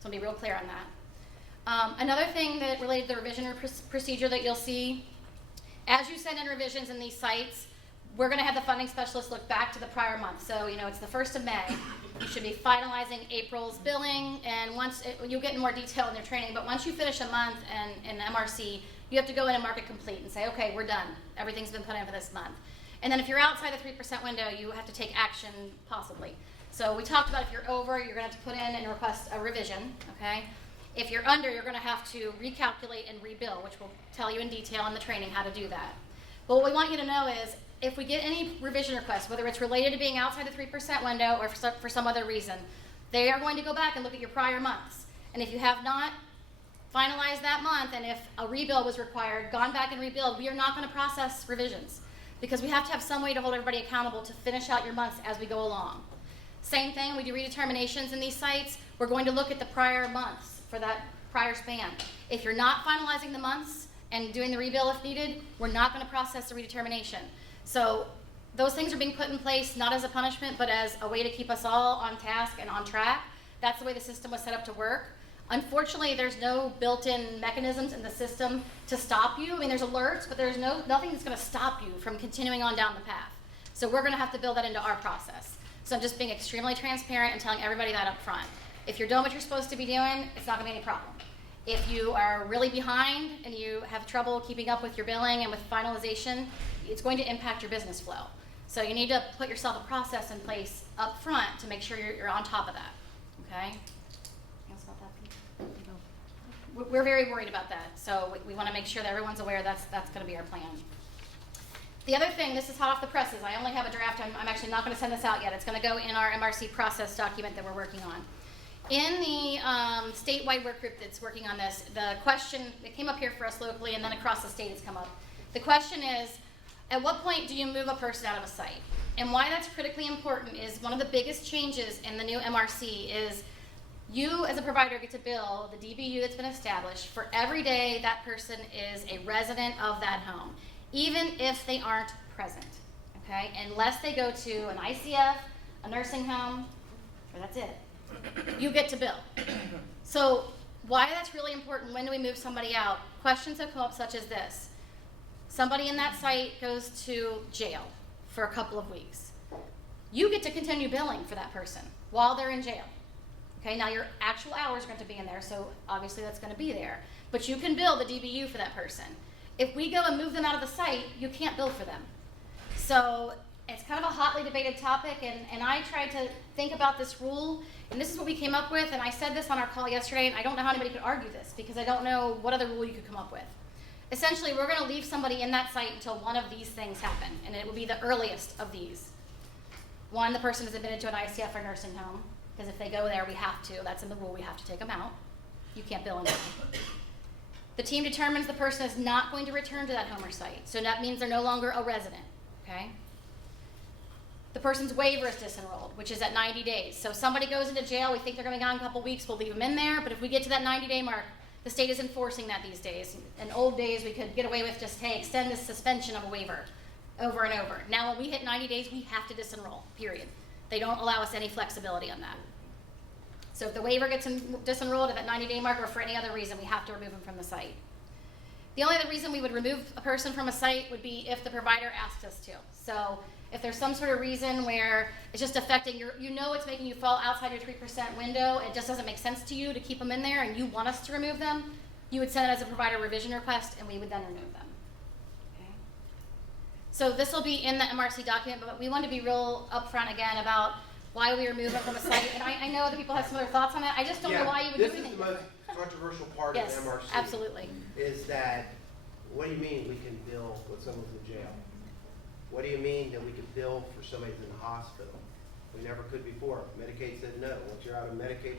So I'll be real clear on that. Another thing that related to the revision procedure that you'll see, as you send in revisions in these sites, we're going to have the funding specialist look back to the prior month. So, it's the 1st of May. You should be finalizing April's billing, and you'll get in more detail in their training, but once you finish a month in MRC, you have to go in and mark it complete and say, okay, we're done. Everything's been put in for this month. And then if you're outside the 3% window, you have to take action, possibly. So we talked about if you're over, you're going to have to put in and request a revision, okay? If you're under, you're going to have to recalculate and rebill, which we'll tell you in detail in the training how to do that. But what we want you to know is, if we get any revision requests, whether it's related to being outside the 3% window or for some other reason, they are going to go back and look at your prior months. And if you have not finalized that month, and if a rebill was required, gone back and rebuild, we are not going to process revisions, because we have to have some way to hold everybody accountable to finish out your months as we go along. Same thing, we do redeterminations in these sites. We're going to look at the prior months for that prior span. If you're not finalizing the months and doing the rebill if needed, we're not going to process the redetermination. So those things are being put in place not as a punishment, but as a way to keep us all on task and on track. That's the way the system was set up to work. Unfortunately, there's no built-in mechanisms in the system to stop you. I mean, there's alerts, but there's nothing that's going to stop you from continuing on down the path. So we're going to have to build that into our process. So I'm just being extremely transparent and telling everybody that up front. If you're doing what you're supposed to be doing, it's not going to be any problem. If you are really behind and you have trouble keeping up with your billing and with finalization, it's going to impact your business flow. So you need to put yourself a process in place up front to make sure you're on top of that, okay? Anything else about that, Pete? We're very worried about that, so we want to make sure that everyone's aware that's going to be our plan. The other thing, this is hot off the presses. I only have a draft. I'm actually not going to send this out yet. It's going to go in our MRC process document that we're working on. In the statewide work group that's working on this, the question, it came up here for us locally and then across the state it's come up. The question is, at what point do you move a person out of a site? And why that's critically important is one of the biggest changes in the new MRC is You, as a provider, get to bill the DBU that's been established for every day that person is a resident of that home, even if they aren't present, okay? Unless they go to an ICF, a nursing home, or that's it. You get to bill. So why that's really important, when do we move somebody out? Questions have come up such as this. Somebody in that site goes to jail for a couple of weeks. You get to continue billing for that person while they're in jail. Okay, now your actual hours are going to be in there, so obviously that's going to be there. But you can bill the DBU for that person. If we go and move them out of the site, you can't bill for them. So it's kind of a hotly debated topic, and I tried to think about this rule, and this is what we came up with, and I said this on our call yesterday, and I don't know how anybody could argue this, because I don't know what other rule you could come up with. Essentially, we're going to leave somebody in that site until one of these things happen, and it will be the earliest of these. One, the person is admitted to an ICF or nursing home, because if they go there, we have to. That's in the rule. We have to take them out. You can't bill anything. The team determines the person is not going to return to that home or site, so that means they're no longer a resident, okay? The person's waiver is disenrolled, which is at 90 days. So if somebody goes into jail, we think they're going to be gone a couple weeks, we'll leave them in there, but if we get to that 90-day mark, the state is enforcing that these days. In old days, we could get away with just, hey, extend the suspension of a waiver over and over. Now, when we hit 90 days, we have to disenroll, period. They don't allow us any flexibility on that. So if the waiver gets disenrolled at that 90-day mark or for any other reason, we have to remove them from the site. The only other reason we would remove a person from a site would be if the provider asked us to. So if there's some sort of reason where it's just affecting you know it's making you fall outside your 3% window, it just doesn't make sense to you to keep them in there and you want us to remove them, you would send it as a provider revision request and we would then remove them. Okay? So this will be in the MRC document, but we want to be real upfront again about why we remove them from a site. And I know other people have some other thoughts on that. I just don't know why you would do anything. This is the most controversial part Yes, of MRC. absolutely. Is that, what do you mean we can bill when someone's in jail? What do you mean that we can bill for somebody who's in the hospital? We never could before. Medicaid said no. Once you're out of a Medicaid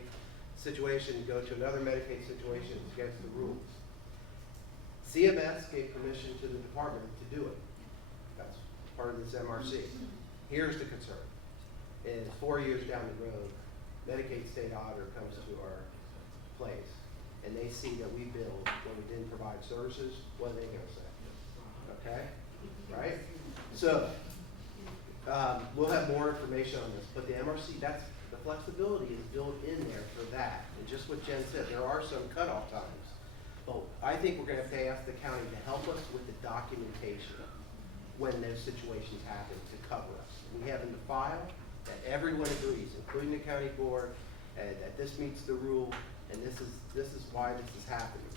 situation, go to another Medicaid situation, it's against the rules. CMS gave permission to the department to do it. That's part of this MRC. Here's the concern. Is 4 years down the road, Medicaid state auditor comes to our place and they see that we billed when we didn't provide services. What are they going to say? Okay, right? So we'll have more information on this, but the MRC, that's the flexibility is built in there for that. And just what Jen said, there are some cutoff times, but I think we're going to have to ask the county to help us with the documentation when those situations happen to cover us. We have in the file that everyone agrees, including the county board, that this meets the rule, and this is why this is happening.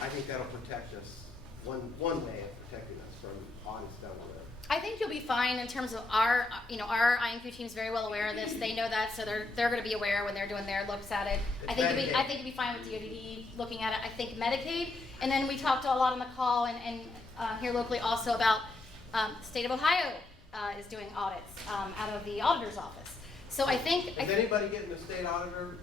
I think that'll protect us, one way of protecting us from audits down the road. I think you'll be fine in terms of our INQ team's very well aware of this. They know that, so they're going to be aware when they're doing their looks at it. I think you'll be fine with DODD looking at it. I think Medicaid, and then we talked a lot on the call and here locally also about the state of Ohio is doing audits out of the auditor's office. So I think. Is anybody getting the state auditor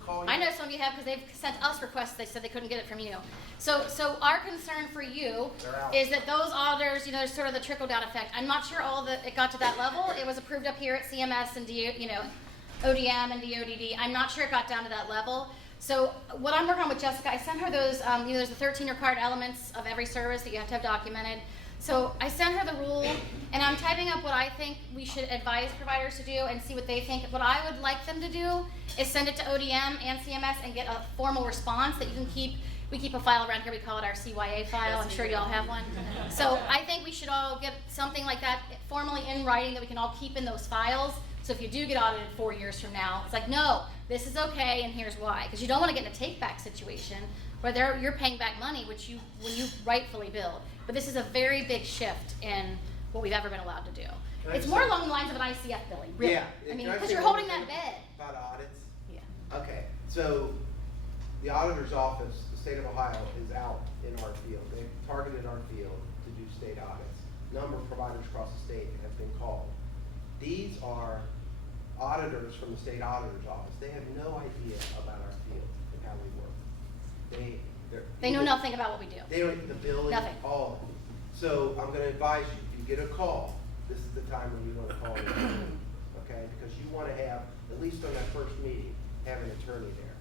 call? I know some of you have because they've sent us requests. They said they couldn't get it from you. So our concern for you is that those auditors, there's sort of the trickle down effect. I'm not sure it got to that level. It was approved up here at CMS and ODM and DODD. I'm not sure it got down to that level. So what I'm working on with Jessica, I sent her those. There's the 13 required elements of every service that you have to have documented. So I sent her the rule, and I'm typing up what I think we should advise providers to do and see what they think. What I would like them to do is send it to ODM and CMS and get a formal response that you can keep. We keep a file around here. We call it our CYA file. I'm sure you all have one. So I think we should all get something like that formally in writing that we can all keep in those files. So if you do get audited 4 years from now, it's like, no, this is okay, and here's why. Because you don't want to get in a take-back situation where you're paying back money, when you rightfully billed. But this is a very big shift in what we've ever been allowed to do. It's more along the lines of an ICF billing, really. Yeah. I mean, because you're holding that bed. About audits? Yeah. Okay, so the auditor's office, the state of Ohio, is out in our field. They've targeted our field to do state audits. A number of providers across the state have been called. These are auditors from the state auditor's office. They have no idea about our field and how we work. They know nothing about what we do. They don't, the billing, Nothing. all of it. So I'm going to advise you, if you get a call, this is the time when you want to call in, okay? Because you want to have, at least on that first meeting, have an attorney there.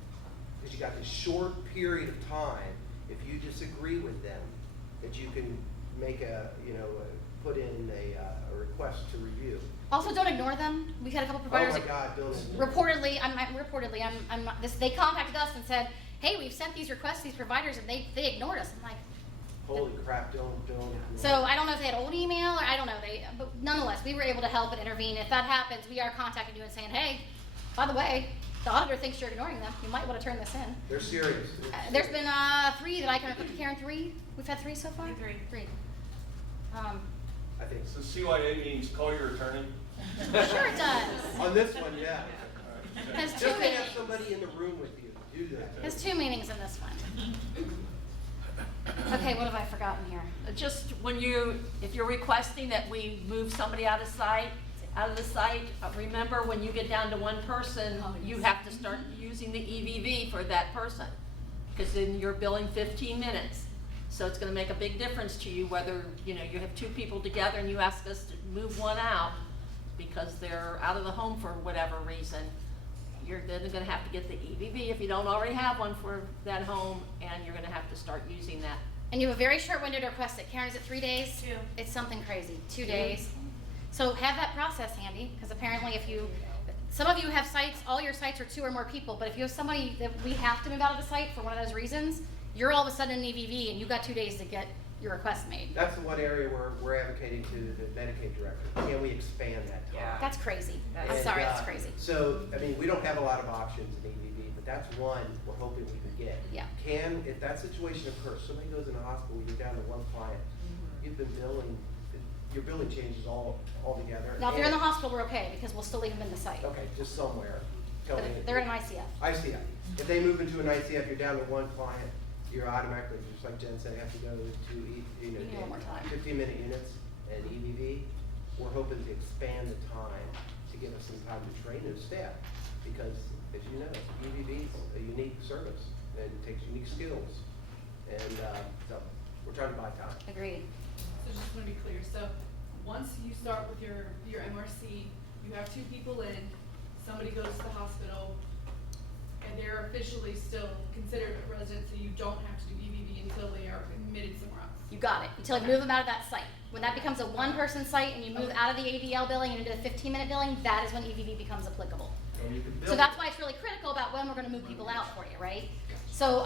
Because you got this short period of time, if you disagree with them, that you can make put in a request to review. Also, don't ignore them. We've had a couple Oh providers. my God, don't. Reportedly, I'm not, they contacted us and said, hey, we've sent these requests to these providers and they ignored us. I'm like, Holy crap, don't. so I don't know if they had old email or I don't know. But nonetheless, we were able to help and intervene. If that happens, we are contacting you and saying, hey, by the way, the auditor thinks you're ignoring them. You might want to turn this in. They're serious. There's been 3 that I can, Karen, 3? We've had 3 so far? 3. I think so. So CYA means call your attorney? Sure it does. On this one, yeah. Has Just 2 to have meanings. somebody in the room with you to do that. Has 2 meanings in this one. Okay, what have I forgotten here? Just if you're requesting that we move somebody out of the site, remember when you get down to 1 person, you have to start using the EVV for that person. Because then you're billing 15 minutes. So it's gonna make a big difference to you whether, you have 2 people together and you ask us to move 1 out because they're out of the home for whatever reason. You're then gonna have to get the EVV if you don't already have one for that home, and you're gonna have to start using that. And you have a very short window to request it. Karen, is it 3 days? 2. It's something crazy. 2 days. So have that process handy, because apparently some of you have sites, all your sites are 2 or more people, but if you have somebody that we have to move out of the site for one of those reasons, you're all of a sudden in EVV and you've got 2 days to get your request made. That's the one area where we're advocating to the Medicaid director. Can we expand that time? Yeah. That's crazy. I'm And, sorry, that's crazy. So, we don't have a lot of options in EVV, but that's one we're hoping we can get. Yeah. If that situation occurs, somebody goes in the hospital, you're down to 1 client, you've been billing, your billing changes altogether. Now, if they're in the hospital, we're okay, because we'll still leave them in the site. Okay, just somewhere. Tell But me. if they're in an ICF. ICF. If they move into an ICF, you're down to 1 client, you're automatically, just like Jen said, have to go to, You need one more time. 15-minute units and EVV. We're hoping to expand the time to give us some time to train those staff. Because, as you know, EVV is a unique service and it takes unique skills. And so we're trying to buy time. Agreed. So just want to be clear, so once you start with your MRC, you have 2 people in, somebody goes to the hospital, and they're officially still considered a resident, so you don't have to do EVV until they are admitted somewhere else. You got it. Until you move them out of that site. When that becomes a 1-person site and you move out of the ADL billing and into the 15-minute billing, that is when EVV becomes applicable. And you can So build. that's why it's really critical about when we're going to move people out for you, right? So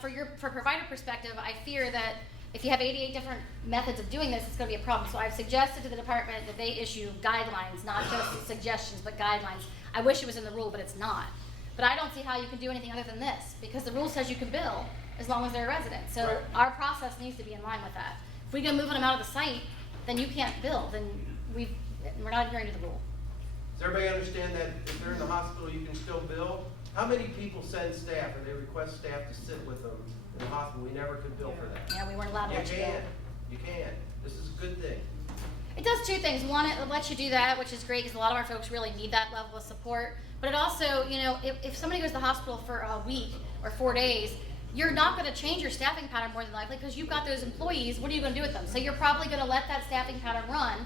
for provider perspective, I fear that if you have 88 different methods of doing this, it's going to be a problem. So I've suggested to the department that they issue guidelines, not just suggestions, but guidelines. I wish it was in the rule, but it's not. But I don't see how you can do anything other than this, because the rule says you can bill as long as they're a resident. So Right. our process needs to be in line with that. If we go moving them out of the site, then you can't bill. Then we're not adhering to the rule. Does everybody understand that if they're in the hospital, you can still bill? How many people send staff or they request staff to sit with them in the hospital? We never could bill for that. Yeah, we weren't allowed to You let you bill. can. You can. This is a good thing. It does 2 things. One, it lets you do that, which is great because a lot of our folks really need that level of support. But it also, if somebody goes to the hospital for a week or 4 days, you're not going to change your staffing pattern more than likely because you've got those employees. What are you going to do with them? So you're probably going to let that staffing pattern run,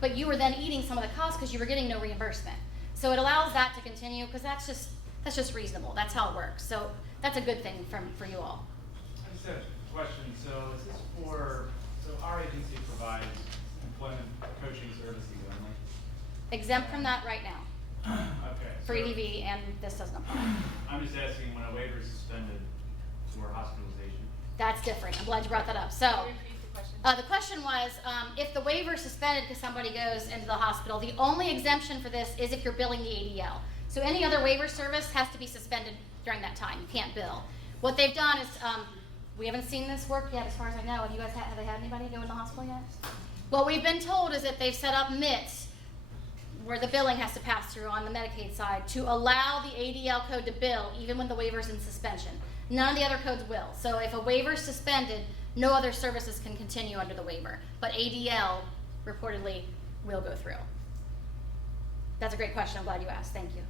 but you were then eating some of the costs because you were getting no reimbursement. So it allows that to continue because that's just reasonable. That's how it works. So that's a good thing for you all. I just have a question. So is this so our agency provides employment coaching services only? Exempt from that right now Okay. for so EDV, and this doesn't apply. I'm just asking when a waiver is suspended for hospitalization. That's different. I'm glad you brought that up. So. The question was, if the waiver is suspended because somebody goes into the hospital, the only exemption for this is if you're billing the ADL. So any other waiver service has to be suspended during that time. You can't bill. What they've done is, we haven't seen this work yet as far as I know. Have you guys have they had anybody go in the hospital yet? What we've been told is that they've set up MITs where the billing has to pass through on the Medicaid side to allow the ADL code to bill even when the waiver's in suspension. None of the other codes will. So if a waiver is suspended, no other services can continue under the waiver, but ADL reportedly will go through. That's a great question. I'm glad you asked. Thank you.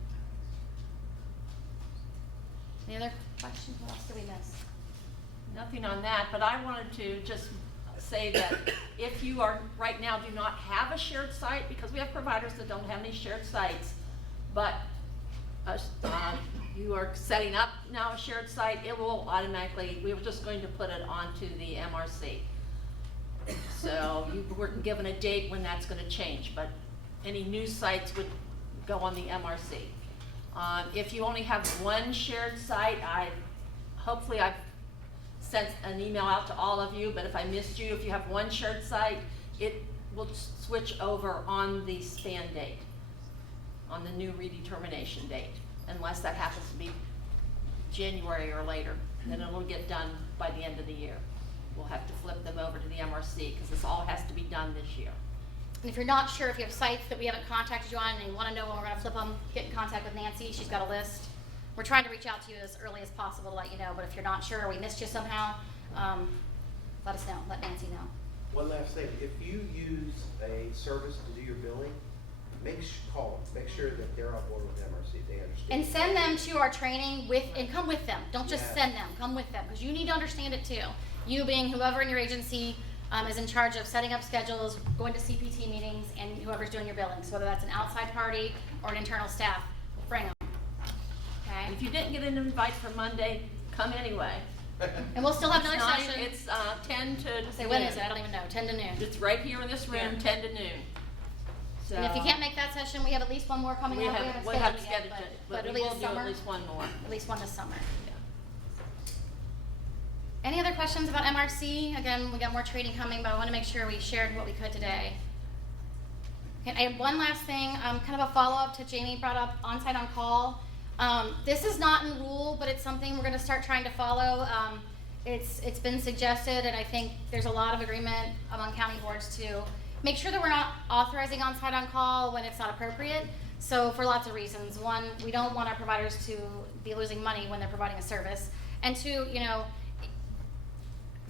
Any other questions? What else did we miss? Nothing on that, but I wanted to just say that if you are, right now, do not have a shared site, because we have providers that don't have any shared sites, but you are setting up now a shared site, it will automatically, we were just going to put it onto the MRC. So you weren't given a date when that's gonna change, but any new sites would go on the MRC. If you only have one shared site, hopefully I've sent an email out to all of you, but if I missed you, if you have one shared site, it will switch over on the span date, on the new redetermination date, unless that happens to be January or later, then it will get done by the end of the year. We'll have to flip them over to the MRC, because this all has to be done this year. And if you're not sure if you have sites that we haven't contacted you on and you want to know when we're going to flip them, get in contact with Nancy. She's got a list. We're trying to reach out to you as early as possible to let you know, but if you're not sure or we missed you somehow, let us know. Let Nancy know. One last thing, if you use a service to do your billing, call them, make sure that they're on board with MRC, they understand. And send them to our training and come with them. Don't just send them, come with them, because you need to understand it too. You being whoever in your agency is in charge of setting up schedules, going to CPT meetings, and whoever's doing your billing. So whether that's an outside party or an internal staff, bring them. Okay? If you didn't get an invite for Monday, come anyway. And we'll still have another session. It's 10 to Say, when is it? I don't even know. 10 to noon. It's right here in this room, 10 to noon. So And if you can't make that session, we have at least one more coming up. we haven't scheduled it, but we early will this do summer. at least one more. At least one this summer. Any other questions about MRC? Again, we got more training coming, but I want to make sure we shared what we could today. Okay, I have one last thing, kind of a follow-up to Jamie brought up on-site on-call. This is not in rule, but it's something we're going to start trying to follow. It's been suggested, and I think there's a lot of agreement among county boards to make sure that we're not authorizing on-site on-call when it's not appropriate. So for lots of reasons. One, we don't want our providers to be losing money when they're providing a service. And two, you know,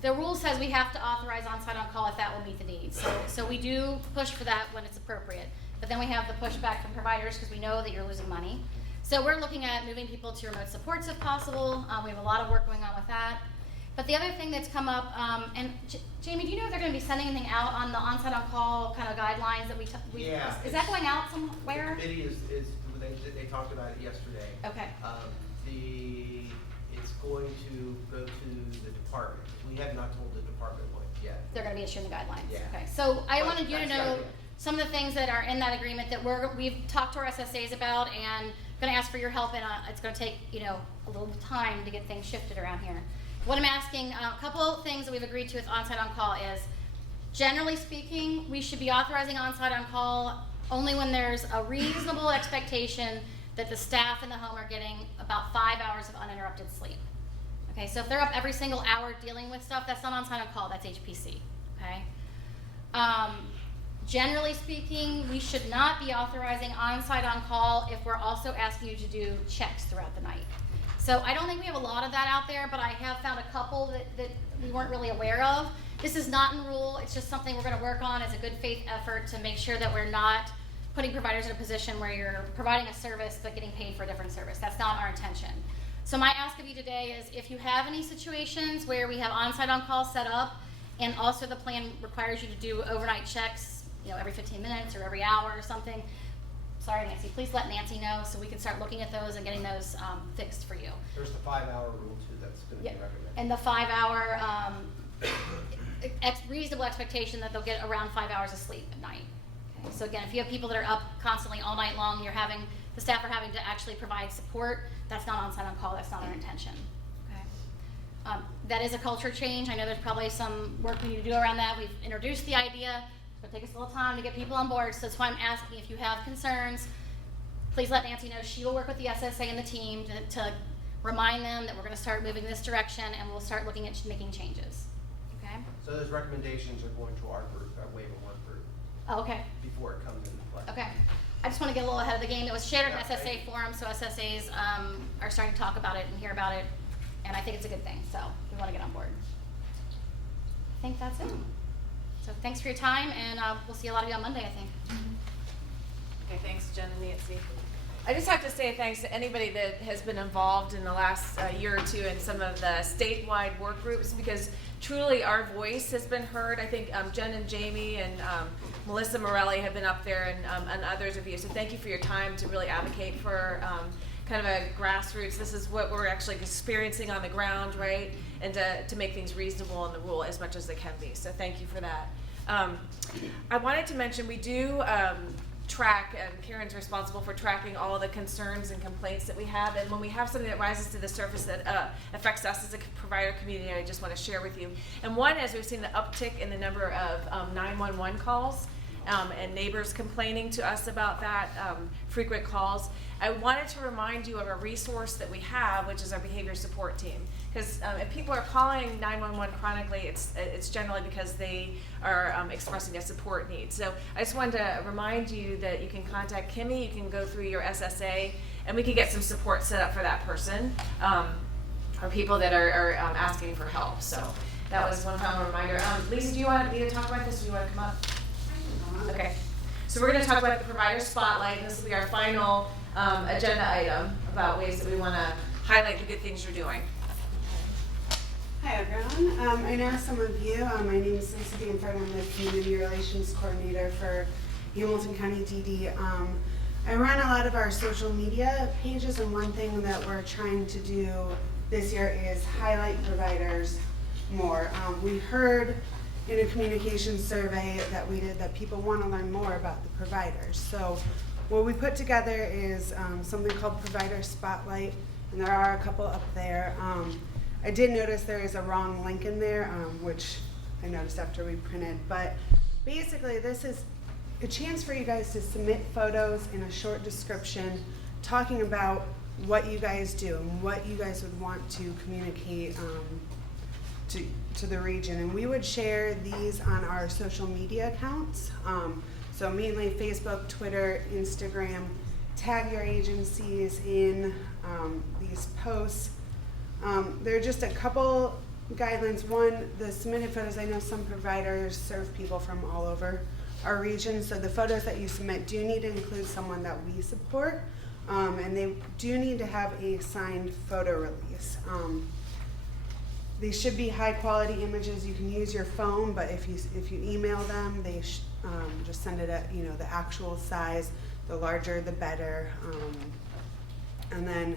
the rule says we have to authorize on-site on-call if that will meet the needs. So we do push for that when it's appropriate. But then we have the pushback from providers because we know that you're losing money. So we're looking at moving people to remote supports if possible. We have a lot of work going on with that. But the other thing that's come up, and Jamie, do you know if they're going to be sending anything out on the on-site on-call kind of guidelines that we Yeah, is that going out somewhere? The committee they talked about it yesterday. Okay. It's going to go to the department. We have not told the department what yet. They're going to be issuing the guidelines. Yeah. Okay. So I But wanted you to that's the know idea. some of the things that are in that agreement that we've talked to our SSAs about, and going to ask for your help. And it's going to take a little time to get things shifted around here. What I'm asking, a couple of things that we've agreed to with on-site on-call is, generally speaking, we should be authorizing on-site on-call only when there's a reasonable expectation that the staff in the home are getting about 5 hours of uninterrupted sleep. Okay, so if they're up every single hour dealing with stuff, that's not on-site on-call, that's HPC, okay? Generally speaking, we should not be authorizing on-site on-call if we're also asking you to do checks throughout the night. So I don't think we have a lot of that out there, but I have found a couple that we weren't really aware of. This is not in rule, it's just something we're gonna work on as a good faith effort to make sure that we're not putting providers in a position where you're providing a service but getting paid for a different service. That's not our intention. So my ask of you today is, if you have any situations where we have on-site on-call set up and also the plan requires you to do overnight checks, every 15 minutes or every hour or something, sorry, Nancy, please let Nancy know so we can start looking at those and getting those fixed for you. There's the 5-hour rule too that's going to be recommended. And the 5-hour reasonable expectation that they'll get around 5 hours of sleep at night. Okay? So again, if you have people that are up constantly all night long, the staff are having to actually provide support, that's not on-site on-call, that's not our intention. Okay? That is a culture change. I know there's probably some work we need to do around that. We've introduced the idea. It's going to take us a little time to get people on board, so that's why I'm asking if you have concerns, please let Nancy know. She will work with the SSA and the team to remind them that we're going to start moving this direction, and we'll start looking at making changes. Okay? So those recommendations are going to our group, our waiver work group, Oh, okay. before it comes into play. Okay. I just want to get a little ahead of the game. It was shared at Yeah, SSA forum, so SSAs are starting to talk about it and hear about it, and I think it's a good thing, so we want to get on board. I think that's it. So thanks for your time, and we'll see a lot of you on Monday, I think. Okay, thanks, Jen and Nancy. I just have to say thanks to anybody that has been involved in the last year or two in some of the statewide work groups, because truly our voice has been heard. I think Jen and Jamie and Melissa Morelli have been up there, and others of you. So thank you for your time to really advocate for kind of a grassroots, this is what we're actually experiencing on the ground, right? And to make things reasonable in the rule as much as they can be. So thank you for that. I wanted to mention we do track, and Karen's responsible for tracking all of the concerns and complaints that we have. And when we have something that rises to the surface that affects us as a provider community, I just want to share with you. And one is we've seen the uptick in the number of 911 calls and neighbors complaining to us about that, frequent calls. I wanted to remind you of a resource that we have, which is our behavior support team. Because if people are calling 911 chronically, it's generally because they are expressing a support need. So I just wanted to remind you that you can contact Kimmy, you can go through your SSA, and we can get some support set up for that person, or people that are asking for help. So that was one final reminder. Lisa, do you want me to talk about this, or do you want to come up? Okay. So we're going to talk about the provider spotlight, and this will be our final agenda item about ways that we want to highlight the good things you're doing. Hi everyone. I know some of you. My name is Lisa Danford. I'm the Community Relations Coordinator for Hamilton County DD. I run a lot of our social media pages, and one thing that we're trying to do this year is highlight providers more. We heard in a communications survey that we did that people want to learn more about the providers. So what we put together is something called Provider Spotlight, and there are a couple up there. I did notice there is a wrong link in there, which I noticed after we printed, but basically this is a chance for you guys to submit photos in a short description talking about what you guys do and what you guys would want to communicate to the region. And we would share these on our social media accounts, so mainly Facebook, Twitter, Instagram. Tag your agencies in these posts. There are just a couple guidelines. One, the submitted photos, I know some providers serve people from all over our region, so the photos that you submit do need to include someone that we support, and they do need to have a signed photo release. They should be high quality images. You can use your phone, but if you email them, they just send it at the actual size. The larger, the better. And then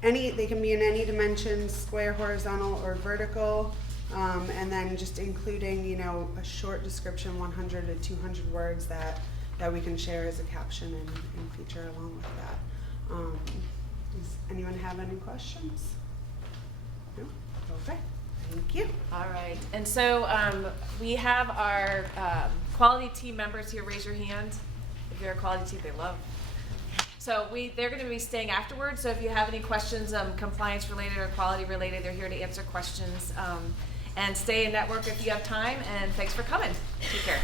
they can be in any dimensions, square, horizontal, or vertical, and then just including, a short description, 100 to 200 words that we can share as a caption and feature along with that. Does anyone have any questions? No? Okay. Thank you. All right. And so we have our quality team members here. Raise your hand if you're a quality team. They love. So they're going to be staying afterwards. So if you have any questions, compliance related or quality related, they're here to answer questions. And stay in network if you have time. And thanks for coming. Take care.